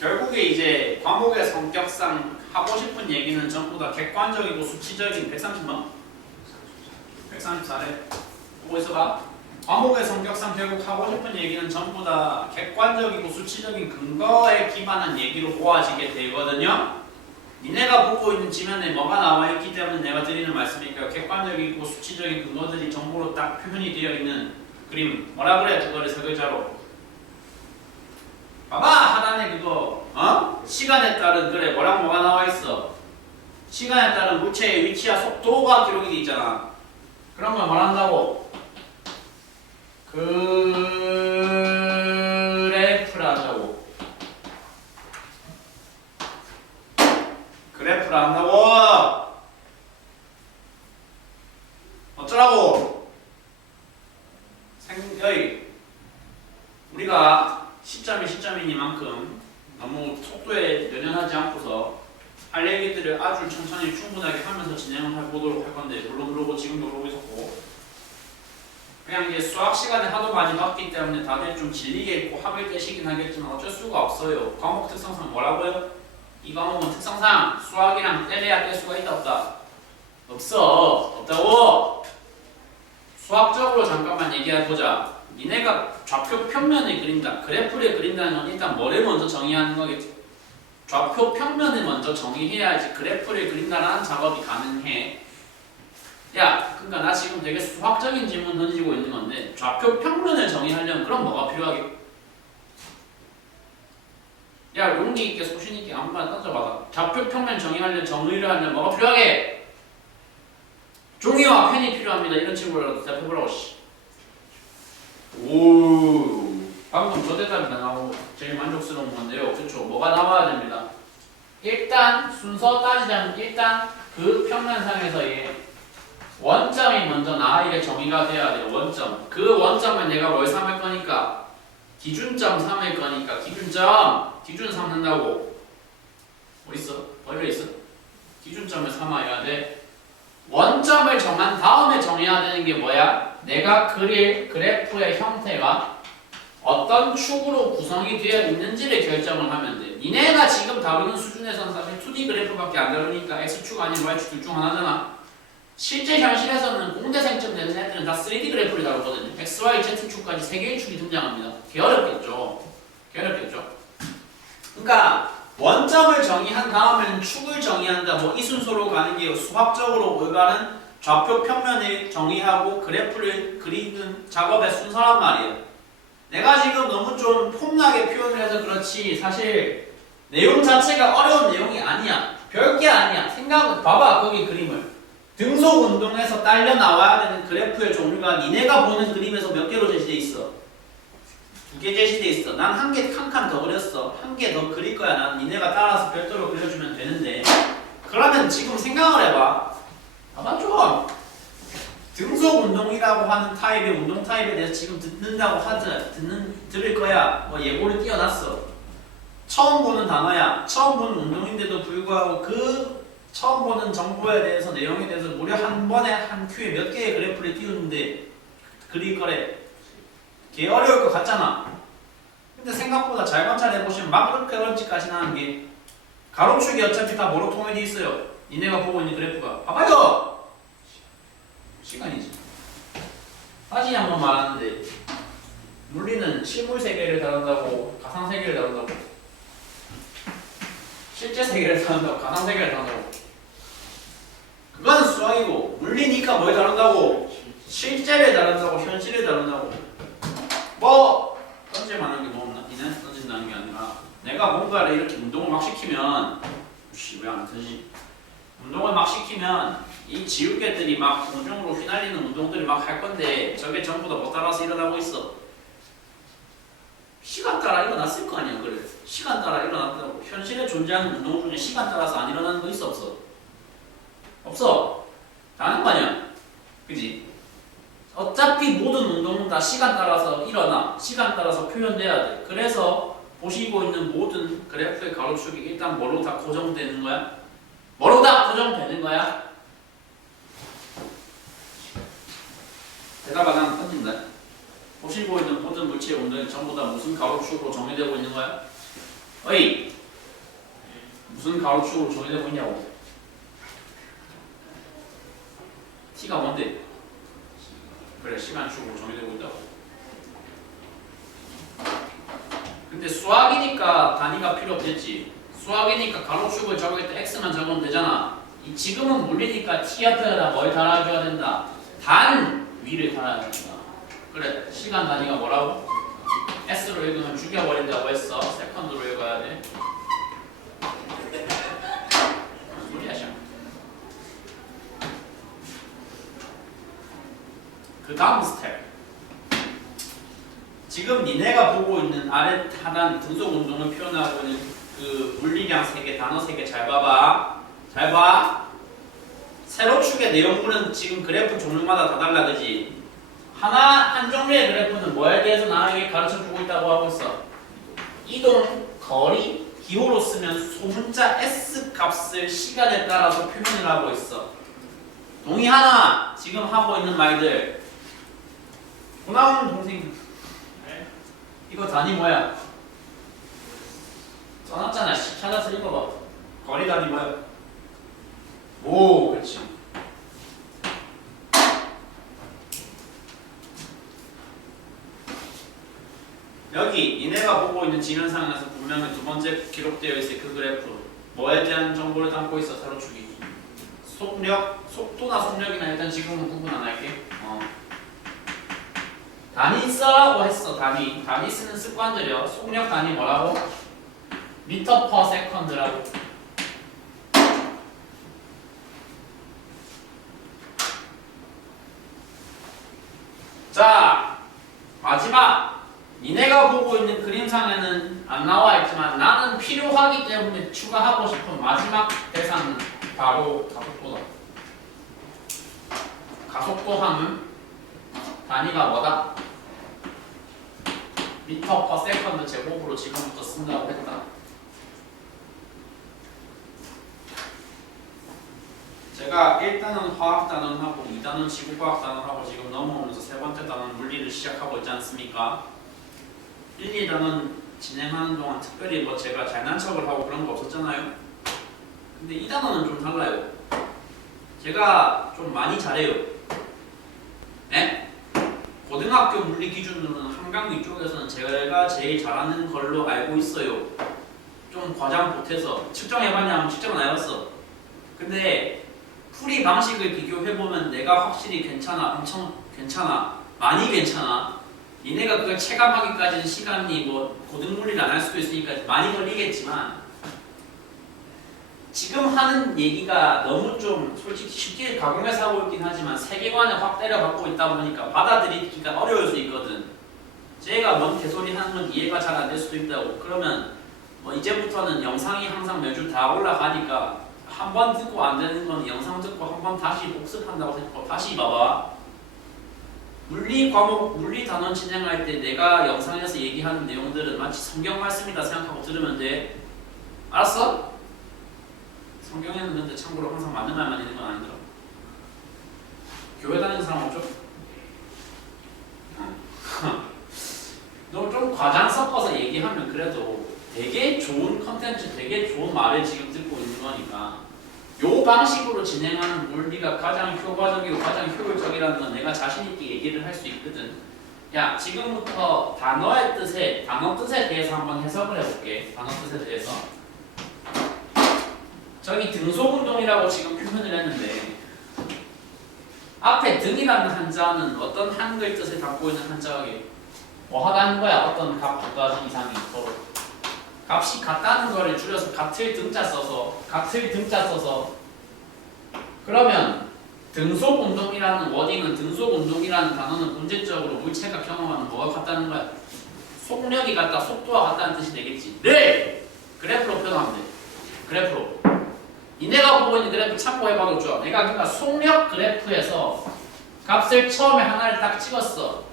결국에 이제 과목의 성격상 하고 싶은 얘기는 전부 다 객관적이고 수치적인 130번? 134래. 보고 있어봐. 과목의 성격상 결국 하고 싶은 얘기는 전부 다 객관적이고 수치적인 근거에 기반한 얘기로 모아지게 되거든요. 니네가 보고 있는 지면에 뭐가 나와 있기 때문에 내가 드리는 말씀이니까 객관적이고 수치적인 근거들이 정보로 딱 표현이 되어 있는 그림. 뭐라 그래? 그거를 세 글자로. 봐봐, 하단에 그거 시간에 따른, 그래, 뭐랑 뭐가 나와 있어? 시간에 따른 물체의 위치와 속도가 기록이 돼 있잖아. 그런 걸 말한다고? 그래프라고. 그래프를 한다고. 어쩌라고? 너무 속도에 연연하지 않고서 할 얘기들을 아주 천천히 충분하게 하면서 진행을 해보도록 할 건데, 물론 그러고 지금도 그러고 있었고, 그냥 이제 수학 시간에 하도 많이 봤기 때문에 다들 좀 질리게 있고 합을 깨시긴 하겠지만 어쩔 수가 없어요. 과목 특성상 뭐라고요? 이 과목은 특성상 수학이랑 뗄래야 뗄 수가 있다 없다? 없어. 없다고. 수학적으로 잠깐만 얘기해보자. 니네가 좌표 평면을 그린다, 그래프를 그린다는 건 일단 뭐를 먼저 정의하는 거겠지? 좌표 평면을 먼저 정의해야지 그래프를 그린다는 작업이 가능해. 야, 그러니까 나 지금 되게 수학적인 질문 던지고 있는 건데 좌표 평면을 정의하려면 그럼 뭐가 필요하게? 야, 용기 있게 소신 있게 아무거나 던져봐라. 좌표 평면 정의를 하려면 뭐가 필요하게? 종이와 펜이 필요합니다. 이런 친구라도 대답해보라고. 씨. 오, 방금 저 대답이 나오고 제일 만족스러운 건데요. 그쵸? 뭐가 나와야 됩니다. 일단 순서 따지자면 일단 그 평면상에서의 원점이 먼저 나에게 정의가 돼야 돼요. 원점. 그 원점을 내가 뭘 삼을 거니까 기준점 삼을 거니까 기준 삼는다고. 뭐 있어? 벌려 있어? 기준점을 삼아야 돼. 원점을 정한 다음에 정해야 되는 게 뭐야? 내가 그릴 그래프의 형태가 어떤 축으로 구성이 되어 있는지를 결정을 하면 돼. 니네가 지금 다루는 수준에서는 사실 2D 그래프밖에 안 다루니까 X축 아닌 Y축 둘 중 하나잖아. 실제 현실에서는 공대생쯤 되는 애들은 다 3D 그래프를 다루거든요. X, Y, Z축까지 3개의 축이 등장합니다. 어렵겠죠. 그러니까 원점을 정의한 다음에는 축을 정의한다. 뭐 이 순서로 가는 게 수학적으로 올바른 좌표 평면을 정의하고 그래프를 그리는 작업의 순서란 말이에요. 내가 지금 너무 좀 폼나게 표현을 해서 그렇지 사실 내용 자체가 어려운 내용이 아니야. 별게 아니야. 봐봐 거기 그림을. 등속 운동에서 딸려 나와야 되는 그래프의 종류가 니네가 보는 그림에서 몇 개로 제시돼 있어? 2개 제시돼 있어. 난 한 개 칸칸 더 그렸어. 한 개 더 그릴 거야. 난 니네가 따라서 별도로 그려주면 되는데. 그러면 지금 생각을 해봐. 봐봐 좀. 등속 운동이라고 하는 타입의 운동 타입에 대해서 지금 들을 거야. 뭐 예고를 띄워놨어. 처음 보는 단어야. 처음 보는 운동인데도 불구하고 그 처음 보는 정보에 대해서 내용에 대해서 무려 한 번에 한 큐에 몇 개의 그래프를 띄우는데 그릴 거래. 개 어려울 것 같잖아. 근데 생각보다 잘 관찰해보시면 막 그렇게 어렵지까지는 않은 게 가로축이 어차피 다 뭐로 통일되어 있어요. 니네가 보고 있는 그래프가. 봐봐요! 시간이지. 다시 한번 말하는데 물리는 실물 세계를 다룬다고 가상 세계를 다룬다고 실제 세계를 다룬다고 가상 세계를 다룬다고 그건 수학이고 물리니까 뭘 다룬다고 실제를 다룬다고 현실을 다룬다고 뭐 던질만한 게 뭐 없나? 니네 던진다는 게 아니라 내가 뭔가를 이렇게 운동을 막 시키면 왜 안 되지? 운동을 막 시키면 이 지우개들이 막 공중으로 휘날리는 운동들을 막 할 건데 저게 전부 다 못 따라서 일어나고 있어. 시간 따라 일어났을 거 아니야. 그래. 시간 따라 일어났다고. 현실에 존재하는 운동 중에 시간 따라서 안 일어나는 거 있어 없어? 없어. 다 하는 거 아니야. 그지? 어차피 모든 운동은 다 시간 따라서 일어나. 시간 따라서 표현돼야 돼. 그래서 보시고 있는 모든 그래프의 가로축이 일단 뭐로 다 고정되는 거야? 뭐로 다 고정되는 거야? 대답 안 하면 던진다. 보시고 있는 모든 물체의 운동이 전부 다 무슨 가로축으로 정의되고 있는 거야? 어이! 무슨 가로축으로 정의되고 있냐고. T가 뭔데? 그래, 시간축으로 정의되고 있다고. 근데 수학이니까 단위가 필요 없겠지. 수학이니까 가로축을 적을 때 X만 적으면 되잖아. 지금은 물리니까 T 앞에다 뭘 달아줘야 된다? 단 위를 달아야 된다. 그래, 시간 단위가 뭐라고? S로 읽으면 죽여버린다고 했어. 세컨드로 읽어야 돼. 무슨 소리야, 씨. 그 다음 스텝. 지금 니네가 보고 있는 아래 하단 등속 운동을 표현하고 있는 그 물리량 3개, 단어 3개 잘 봐봐. 잘 봐. 세로축의 내용물은 지금 그래프 종류마다 다 달라, 그지? 한 종류의 그래프는 뭐에 대해서 나에게 가르쳐주고 있다고 하고 있어? 이동, 거리, 기호로 쓰면 소문자 S 값을 시간에 따라서 표현을 하고 있어. 동의하나? 지금 하고 있는 말들. 고나온 동생. 이거 단위 뭐야? 써놨잖아. 찾아서 읽어봐. 거리 단위 뭐야? 오, 그렇지. 여기 니네가 보고 있는 지면상에서 분명히 두 번째 기록되어 있을 그 그래프 뭐에 대한 정보를 담고 있어? 사로추기. 속력, 속도나 속력이나 일단 지금은 구분 안 할게. 단위 써라고 했어. 단위 쓰는 습관들이요. 속력 단위 뭐라고? 미터 퍼 세컨드라고. 자, 마지막. 니네가 보고 있는 그림상에는 안 나와 있지만 나는 필요하기 때문에 추가하고 싶은 마지막 대상은 바로 가속도다. 가속도 함은 단위가 뭐다? 미터 퍼 세컨드 제곱으로 지금부터 쓴다고 했다. 제가 1단원 화학 단원하고 2단원 지구과학 단원하고 지금 넘어오면서 세 번째 단원 물리를 시작하고 있지 않습니까? 1, 2단원 진행하는 동안 특별히 뭐 제가 잘난 척을 하고 그런 거 없었잖아요. 근데 2단원은 좀 달라요. 제가 좀 많이 잘해요. 네? 고등학교 물리 기준으로는 한강위 쪽에서는 제가 제일 잘하는 걸로 알고 있어요. 좀 과장 보태서 측정해봤냐 하면 측정은 안 해봤어. 근데 풀이 방식을 비교해보면 내가 확실히 괜찮아, 엄청 괜찮아, 많이 괜찮아. 니네가 그걸 체감하기까지는 시간이 뭐 고등물리를 안 할 수도 있으니까 많이 걸리겠지만 지금 하는 얘기가 너무 좀 솔직히 쉽게 가공해서 하고 있긴 하지만 세계관을 확 때려받고 있다 보니까 받아들이기가 어려울 수 있거든. 제가 뭔 개소리 하는 건 이해가 잘 안 될 수도 있다고. 그러면 뭐 이제부터는 영상이 항상 매주 다 올라가니까 한 번 듣고 안 되는 건 영상 듣고 한 번 다시 복습한다고 생각하고 다시 봐봐. 물리 과목, 물리 단원 진행할 때 내가 영상에서 얘기하는 내용들은 마치 성경 말씀이다 생각하고 들으면 돼. 알았어? 성경에는 근데 참고로 항상 맞는 말만 있는 건 아니더라. 교회 다니는 사람 없죠? 너 좀 과장 섞어서 얘기하면 그래도 되게 좋은 컨텐츠, 되게 좋은 말을 지금 듣고 있는 거니까 요 방식으로 진행하는 물리가 가장 효과적이고 가장 효율적이라는 건 내가 자신 있게 얘기를 할 수 있거든. 야, 지금부터 단어의 뜻에, 단어 뜻에 대해서 한번 해석을 해볼게. 단어 뜻에 대해서. 저기 등속운동이라고 지금 표현을 했는데 앞에 등이라는 한자는 어떤 한글 뜻을 갖고 있는 한자가 뭐 하다는 거야? 어떤 값 두 가지 이상이 서로 값이 같다는 거를 줄여서 같을 등자 써서 그러면 등속운동이라는 워딩은 등속운동이라는 단어는 문제적으로 물체가 경험하는 뭐가 같다는 거야? 속력이 같다, 속도가 같다는 뜻이 되겠지. 네! 그래프로 표현하면 돼. 그래프로. 니네가 보고 있는 그래프 참고해봐도 좋아. 내가 그러니까 속력 그래프에서 값을 처음에 하나를 딱 찍었어.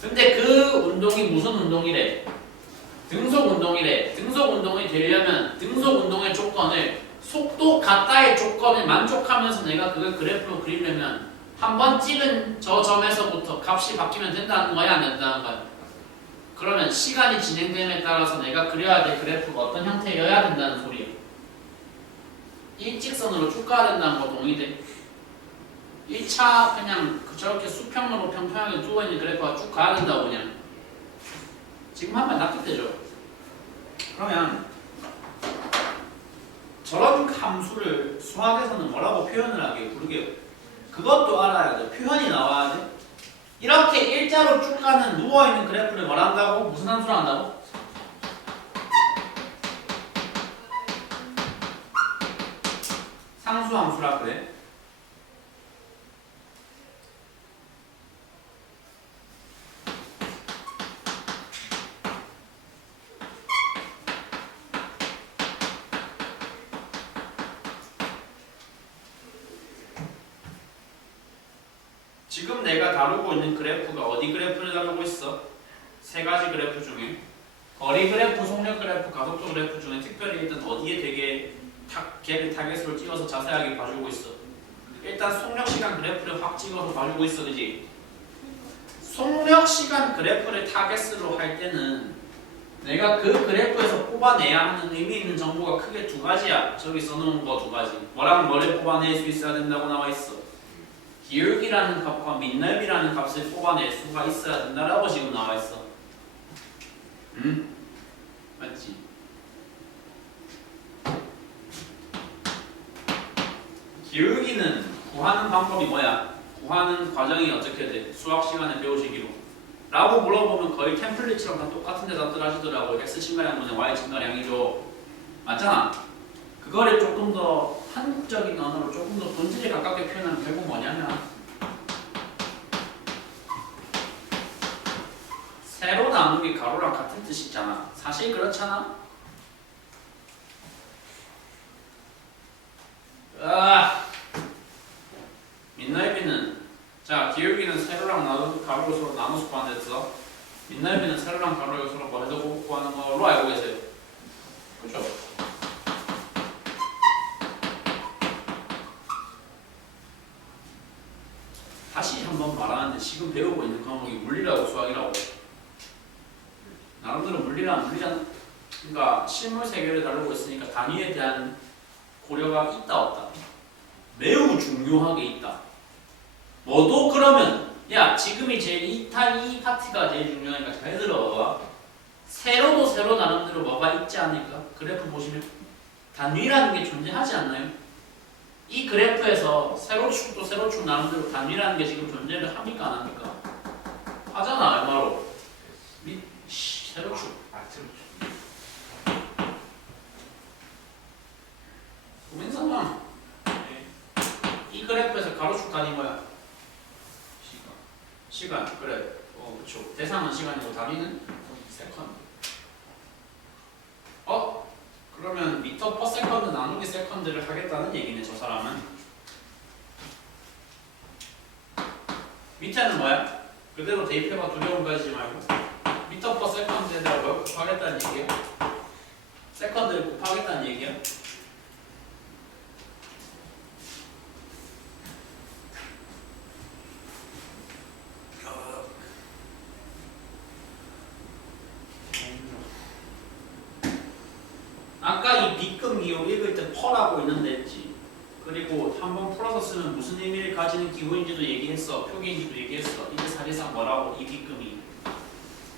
근데 그 운동이 무슨 운동이래? 등속 운동이래. 등속 운동이 되려면 등속 운동의 조건을 속도 같다의 조건을 만족하면서 내가 그걸 그래프로 그리려면 한 번 찍은 저 점에서부터 값이 바뀌면 된다는 거야, 안 된다는 거야? 그러면 시간이 진행됨에 따라서 내가 그려야 될 그래프가 어떤 형태여야 된다는 소리야. 일직선으로 쭉 가야 된다는 거 동의돼? 1차 그냥 저렇게 수평으로 평평하게 누워있는 그래프가 쭉 가야 된다고 그냥. 지금 하면 납득되죠? 그러면 저런 함수를 수학에서는 뭐라고 표현을 하게 부르게요? 그것도 알아야 돼. 표현이 나와야 돼. 이렇게 일자로 쭉 가는 누워있는 그래프를 뭐라 한다고? 무슨 함수를 한다고? 상수 함수라 그래. 지금 내가 다루고 있는 그래프가 어디 그래프를 다루고 있어? 세 가지 그래프 중에 거리 그래프, 속력 그래프, 가속도 그래프 중에 특별히 일단 어디에 되게 걔를 타겟으로 찍어서 자세하게 봐주고 있어. 일단 속력 시간 그래프를 확 찍어서 봐주고 있어, 그지? 속력 시간 그래프를 타겟으로 할 때는 내가 그 그래프에서 뽑아내야 하는 의미 있는 정보가 크게 두 가지야. 저기 써놓은 거 두 가지. 뭐랑 뭐를 뽑아낼 수 있어야 된다고 나와 있어. 기울기라는 값과 민넓이라는 값을 뽑아낼 수가 있어야 된다라고 지금 나와 있어. 응? 맞지? 기울기는 구하는 방법이 뭐야? 구하는 과정이 어떻게 돼? 수학 시간에 배우시기로 라고 물어보면 거의 템플릿처럼 다 똑같은 데다 하시더라고. x 증가량분의 y 증가량이죠. 맞잖아? 그거를 조금 더 한국적인 언어로 조금 더 본질에 가깝게 표현하면 결국 뭐냐면 세로 나누기 가로랑 같은 뜻이잖아. 사실 그렇잖아? 민넓이는 자 기울기는 세로랑 가로로 서로 나눠서 구하는 데서 민넓이는 세로랑 가로로 서로 뭐해서 구하는 걸로 알고 계세요. 그렇죠? 다시 한번 말하는데 지금 배우고 있는 과목이 물리라고 수학이라고. 나름대로 물리란 물리잖아. 그러니까 실물 세계를 다루고 있으니까 단위에 대한 고려가 있다 없다. 매우 중요하게 있다. 뭐도 그러면 야 지금이 제일 이 파트가 제일 중요하니까 잘 들어봐. 세로도 세로 나름대로 뭐가 있지 않을까? 그래프 보시면 단위라는 게 존재하지 않나요? 이 그래프에서 세로축도 세로축 나름대로 단위라는 게 지금 존재를 합니까 안 합니까? 하잖아 얼마로? 세로축. 고민상황. 이 그래프에서 가로축 단위 뭐야? 시간. 그래. 그렇죠. 대상은 시간이고 단위는 세컨드. 그러면 미터 퍼 세컨드 나누기 세컨드를 하겠다는 얘기네 저 사람은. 밑에는 뭐야? 그대로 대입해봐. 두려움 가지지 말고 미터 퍼 세컨드에다가 뭘 곱하겠다는 얘기야? 세컨드를 곱하겠다는 얘기야? 아까 이 B급 기호 읽을 때 퍼라고 있는데 했지. 그리고 한번 풀어서 쓰면 무슨 의미를 가지는 기호인지도 얘기했어. 표기인지도 얘기했어. 이게 사실상 뭐라고? 이 B급이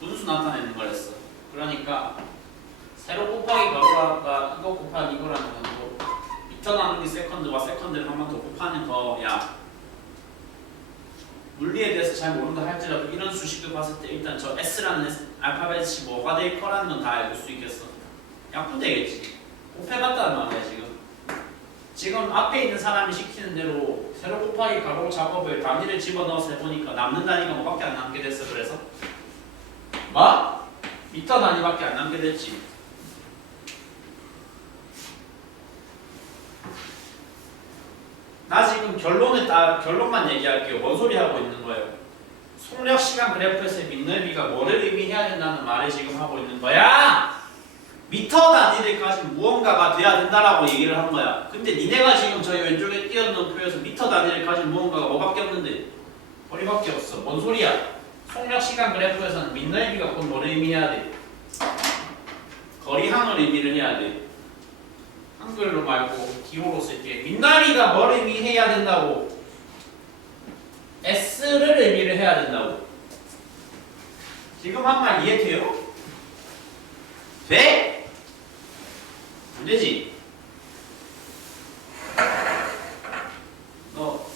분수 나타내는 거랬어. 그러니까 세로 곱하기 가로가 이거 곱하기 이거라는 거고 미터 나누기 세컨드와 세컨드를 한 번 더 곱하는 거야. 물리에 대해서 잘 모른다 할지라도 이런 수식을 봤을 때 일단 저 S라는 알파벳이 뭐가 될 거라는 건 다 알 수 있겠어. 약분되겠지. 곱해봤다는 말이야 지금 앞에 있는 사람이 시키는 대로 세로 곱하기 가로 작업을 단위를 집어넣어서 해보니까 남는 단위가 뭐밖에 안 남게 됐어. 그래서 뭐? 미터 단위밖에 안 남게 됐지. 나 지금 결론만 얘기할게요. 뭔 소리 하고 있는 거예요? 속력 시간 그래프에서의 민넓이가 뭐를 의미해야 된다는 말을 지금 하고 있는 거야. 미터 단위를 가진 무언가가 돼야 된다라고 얘기를 한 거야. 근데 니네가 지금 저희 왼쪽에 띄어놓은 표에서 미터 단위를 가진 무언가가 뭐밖에 없는데 거리밖에 없어. 뭔 소리야? 속력 시간 그래프에서는 민넓이가 곧 뭐를 의미해야 돼? 거리항을 의미를 해야 돼. 한글로 말고 기호로 쓸게. 민넓이가 뭘 의미해야 된다고? S를 의미를 해야 된다고. 지금 한 말 이해돼요? 돼? 안 되지? 너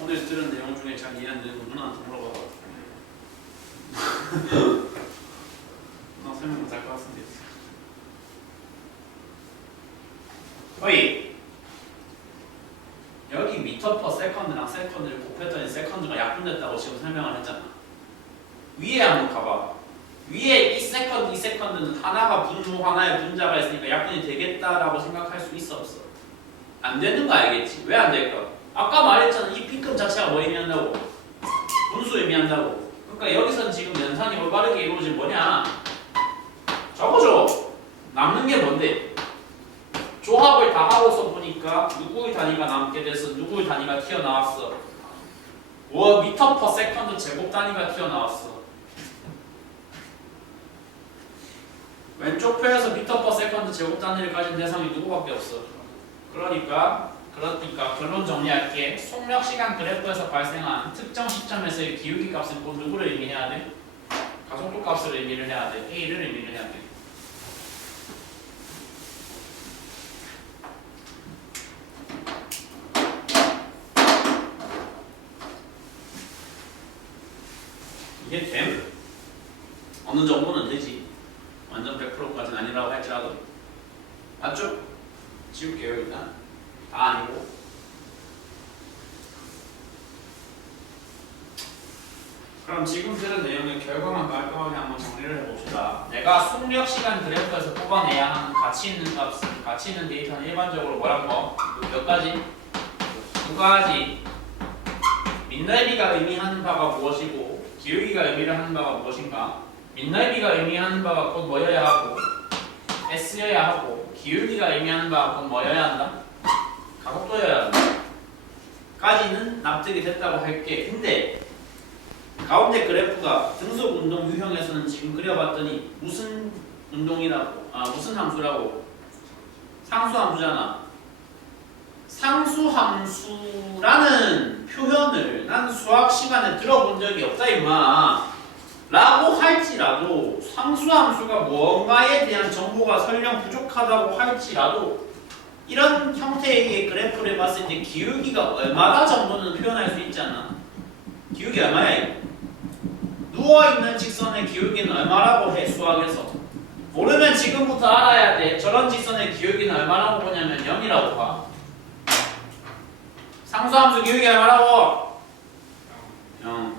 오늘 들은 내용 중에 잘 이해 안 되는 거 누나한테 물어봐봐. 나 설명 못할 것 같은데. 어이 여기 미터 퍼 세컨드랑 세컨드를 곱했더니 세컨드가 약분됐다고 지금 설명을 했잖아. 위에 한번 가봐. 위에 이 세컨드는 하나가 분모 하나의 분자가 있으니까 약분이 되겠다라고 생각할 수 있어 없어? 안 되는 거 알겠지? 왜 안 될까? 아까 말했잖아. 이 B급 자체가 뭐 의미한다고? 분수 의미한다고. 그러니까 여기서는 지금 연산이 올바르게 이루어진 뭐냐? 저거죠. 남는 게 뭔데? 조합을 다 하고서 보니까 누구의 단위가 남게 돼서 누구의 단위가 튀어나왔어. 와 미터 퍼 세컨드 제곱 단위가 튀어나왔어. 왼쪽 표에서 미터 퍼 세컨드 제곱 단위를 가진 대상이 누구밖에 없어. 그러니까 결론 정리할게. 속력 시간 그래프에서 발생한 특정 시점에서의 기울기 값은 꼭 누구를 의미해야 돼? 가속도 값을 의미를 해야 돼. A를 의미를 해야 돼. 이게 됨? 어느 정도는 되지. 완전 100%까지는 아니라고 할지라도. 맞죠? 지울게요 일단. 다 아니고. 그럼 지금 들은 내용의 결과만 깔끔하게 한번 정리를 해봅시다. 내가 속력 시간 그래프에서 뽑아내야 하는 가치 있는 값은, 가치 있는 데이터는 일반적으로 뭐란 거? 몇 가지? 두 가지. 민넓이가 의미하는 바가 무엇이고 기울기가 의미를 하는 바가 무엇인가? 민넓이가 의미하는 바가 곧 뭐여야 하고 S여야 하고 기울기가 의미하는 바가 곧 뭐여야 한다? 가속도여야 한다. 까지는 납득이 됐다고 할게. 근데 가운데 그래프가 등속 운동 유형에서는 지금 그려봤더니 무슨 운동이라고? 무슨 함수라고? 상수함수잖아. 상수함수라는 표현을 난 수학 시간에 들어본 적이 없다 임마 라고 할지라도 상수함수가 뭔가에 대한 정보가 설령 부족하다고 할지라도 이런 형태의 그래프를 봤을 때 기울기가 얼마나 정도는 표현할 수 있지 않나? 기울기 얼마야 이거? 누워있는 직선의 기울기는 얼마라고 해 수학에서? 모르면 지금부터 알아야 돼. 저런 직선의 기울기는 얼마라고 보냐면 0이라고 봐. 상수함수 기울기 얼마라고? 0.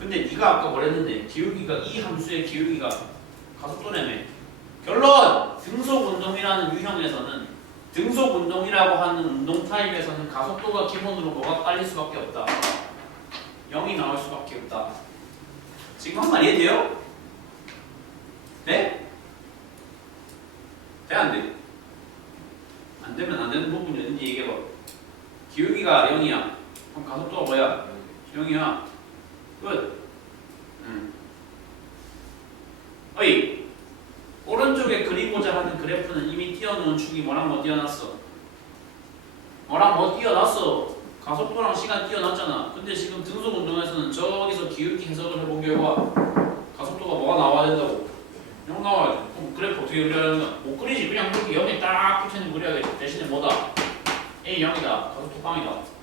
근데 네가 아까 뭐랬는데 기울기가 이 함수의 기울기가 가속도라며. 결론! 등속운동이라는 유형에서는 등속운동이라고 하는 운동 타입에서는 가속도가 기본으로 뭐가 깔릴 수밖에 없다. 0이 나올 수밖에 없다. 지금 한 말 이해돼요? 네? 돼? 안 돼? 안 되면 안 되는 부분이 어딘지 얘기해봐. 기울기가 0이야. 그럼 가속도가 뭐야? 0이야. 끝. 어이. 오른쪽에 그리고자 하는 그래프는 이미 띄워놓은 축이 뭐랑 뭐 띄워놨어? 뭐랑 뭐 띄워놨어? 가속도랑 시간 띄워놨잖아. 근데 지금 등속 운동에서는 저기서 기울기 해석을 해본 결과 가속도가 뭐가 나와야 된다고? 0 나와야 돼. 그럼 그래프 어떻게 그려야 되는 거야? 못 그리지. 그냥 여기 0에 딱 붙여있는 거 그려야 돼. 대신에 뭐다? A 0이다. 가속도 빵이다.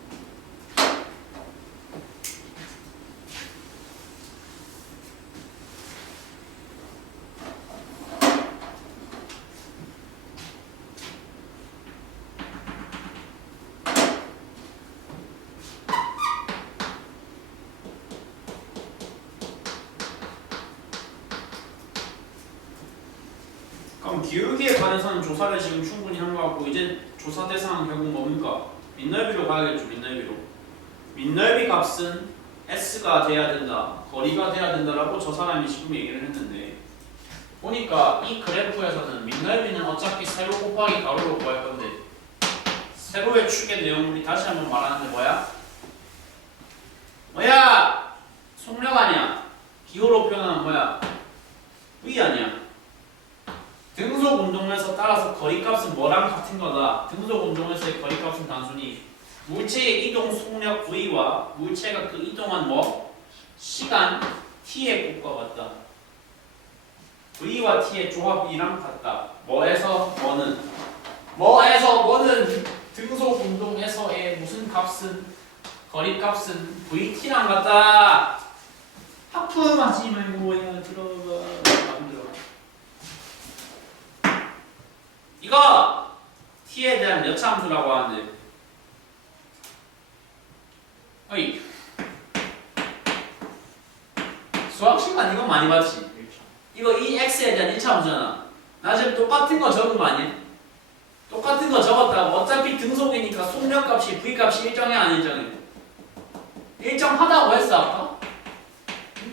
그럼 기울기에 관해서는 조사를 지금 충분히 한 것 같고 이제 조사 대상은 결국 뭡니까? 민넓이로 가야겠죠. 민넓이로. 민넓이 값은 S가 돼야 된다. 거리가 돼야 된다라고 저 사람이 지금 얘기를 했는데 보니까 이 그래프에서는 민넓이는 어차피 세로 곱하기 가로로 구할 건데 세로의 축의 내용물이 다시 한번 말하는데 뭐야? 뭐야? 속력 아니야. 기호로 표현하면 뭐야? V 아니야. 등속 운동에서 따라서 거리값은 뭐랑 같은 거다. 등속 운동에서의 거리값은 단순히 물체의 이동 속력 V와 물체가 그 이동한 뭐? 시간 T의 곱과 같다. V와 T의 조합이랑 같다. 뭐에서 뭐는? 뭐에서 뭐는 등속 운동에서의 무슨 값은 거리값은 VT랑 같다. 하품하지 말고 그냥 들어가. 이거 t에 대한 여차함수라고 하는데 어이 수학 시간 이거 많이 봤지? 이거 이 x에 대한 1차함수잖아. 나 지금 똑같은 거 적은 거 아니야? 똑같은 거 적었다고. 어차피 등속이니까 속력값이 v값이 일정해 안 일정해? 일정하다고 했어 아까?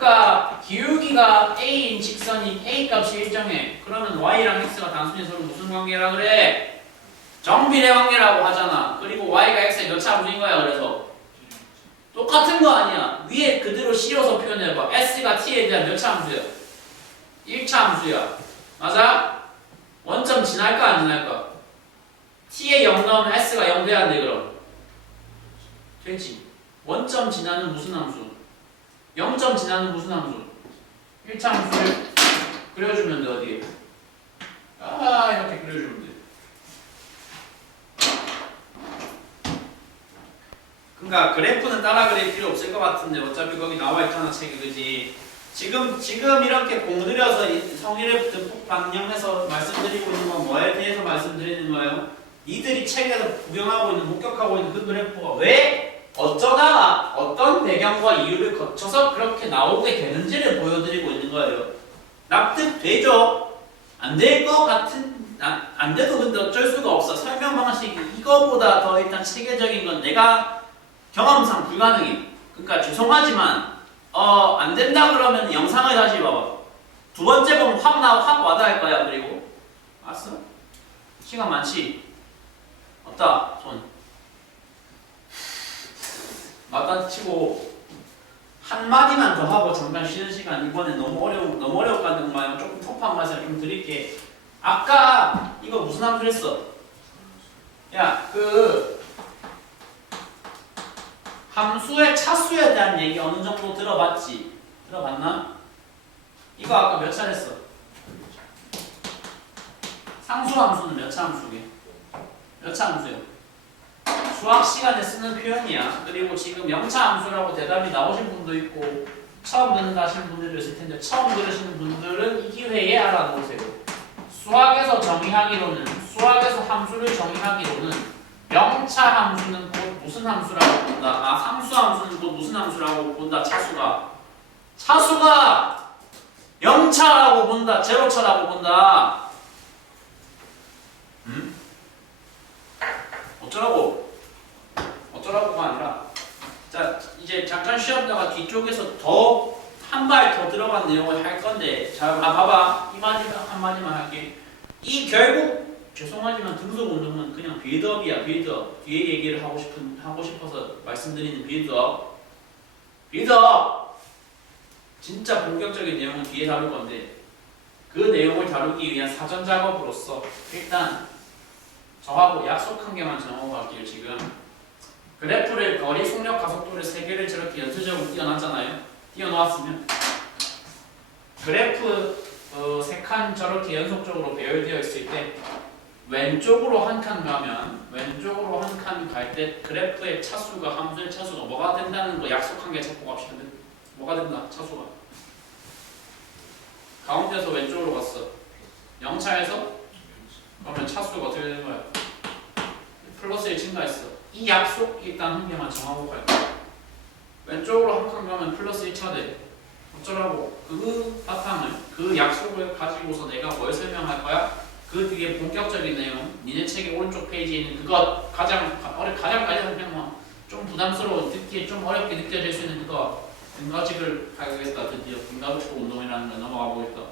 그러니까 기울기가 a인 직선인 a 값이 일정해. 그러면 y랑 x가 단순히 서로 무슨 관계라 그래? 정비례 관계라고 하잖아. 그리고 y가 x의 몇 차 함수인 거야. 그래서 똑같은 거 아니야. 위에 그대로 씌워서 표현해봐. s가 t에 대한 몇 차 함수야? 1차 함수야. 맞아? 원점 지날까 안 지날까? t에 0 나오면 s가 0 돼야 돼. 그럼 되지. 원점 지나는 무슨 함수? 0점 지나는 무슨 함수? 1차 함수를 그려주면 돼. 어디에? 이렇게 그려주면 돼. 그러니까 그래프는 따라 그릴 필요 없을 것 같은데 어차피 거기 나와 있잖아 책에. 그지? 지금 이렇게 공들여서 성의를 방영해서 말씀드리고 있는 건 뭐에 대해서 말씀드리는 거예요? 니들이 책에서 구경하고 있는, 목격하고 있는 그 그래프가 왜 어쩌다가 어떤 배경과 이유를 거쳐서 그렇게 나오게 되는지를 보여드리고 있는 거예요. 납득되죠? 안 될 것 같은, 안 돼도 근데 어쩔 수가 없어. 설명 방식이 이거보다 더 일단 체계적인 건 내가 경험상 불가능해. 그러니까 죄송하지만 안 된다 그러면 영상을 다시 봐봐. 두 번째 보면 확 와닿을 거야. 그리고 알았어? 시간 많지? 없다. 손 맞다 치고 한 마디만 더 하고 잠깐 쉬는 시간. 이번에 너무 어려웠다는 말 조금 터프한 맛을 좀 드릴게. 아까 이거 무슨 함수 했어? 야, 함수의 차수에 대한 얘기 어느 정도 들어봤지? 들어봤나? 이거 아까 몇 차 했어? 상수 함수는 몇 차 함수게? 몇 차 함수야? 수학 시간에 쓰는 표현이야. 그리고 지금 0차 함수라고 대답이 나오신 분도 있고 처음 듣는다 하시는 분들도 있을 텐데 처음 들으시는 분들은 이 기회에 알아놓으세요. 수학에서 함수를 정의하기로는 0차 함수는 곧 무슨 함수라고 본다. 상수 함수는 곧 무슨 함수라고 본다. 차수가 0차라고 본다. 제로차라고 본다. 어쩌라고가 아니라, 자 이제 잠깐 쉬었다가 뒤쪽에서 더 한 발 더 들어간 내용을 할 건데, 자 봐봐. 이 마지막 한 마디만 할게. 이 결국 죄송하지만 등속 운동은 그냥 빌드업이야. 빌드업. 뒤에 얘기를 하고 싶어서 말씀드리는 빌드업. 진짜 본격적인 내용은 뒤에 다룰 건데, 그 내용을 다루기 위한 사전 작업으로서 일단 저하고 약속한 개만 정하고 갈게요. 지금 그래프를 거리, 속력, 가속도를 세 개를 저렇게 연쇄적으로 띄워놓았으면 그래프 세 칸 저렇게 연속적으로 배열되어 있을 때 왼쪽으로 한 칸 가면 왼쪽으로 한 칸 갈 때 그래프의 차수가, 함수의 차수가 뭐가 된다는 거 약속한 개 찾고 갑시다. 뭐가 된다? 차수가 가운데서 왼쪽으로 갔어. 0차에서 그러면 차수가 어떻게 되는 거야? 플러스 1 증가했어. 이 약속 일단 한 개만 정하고 갈게요. 왼쪽으로 한 칸 가면 플러스 1차 돼. 어쩌라고? 그 바탕을, 그 약속을 가지고서 내가 뭘 설명할 거야? 그 뒤에 본격적인 내용, 니네 책의 오른쪽 페이지에 있는 그거 가장 그냥 좀 부담스러워, 듣기에 좀 어렵게 느껴질 수 있는 그거 등가직을 하겠다. 드디어 등가직도 운동이라는 걸 넘어가 보겠다.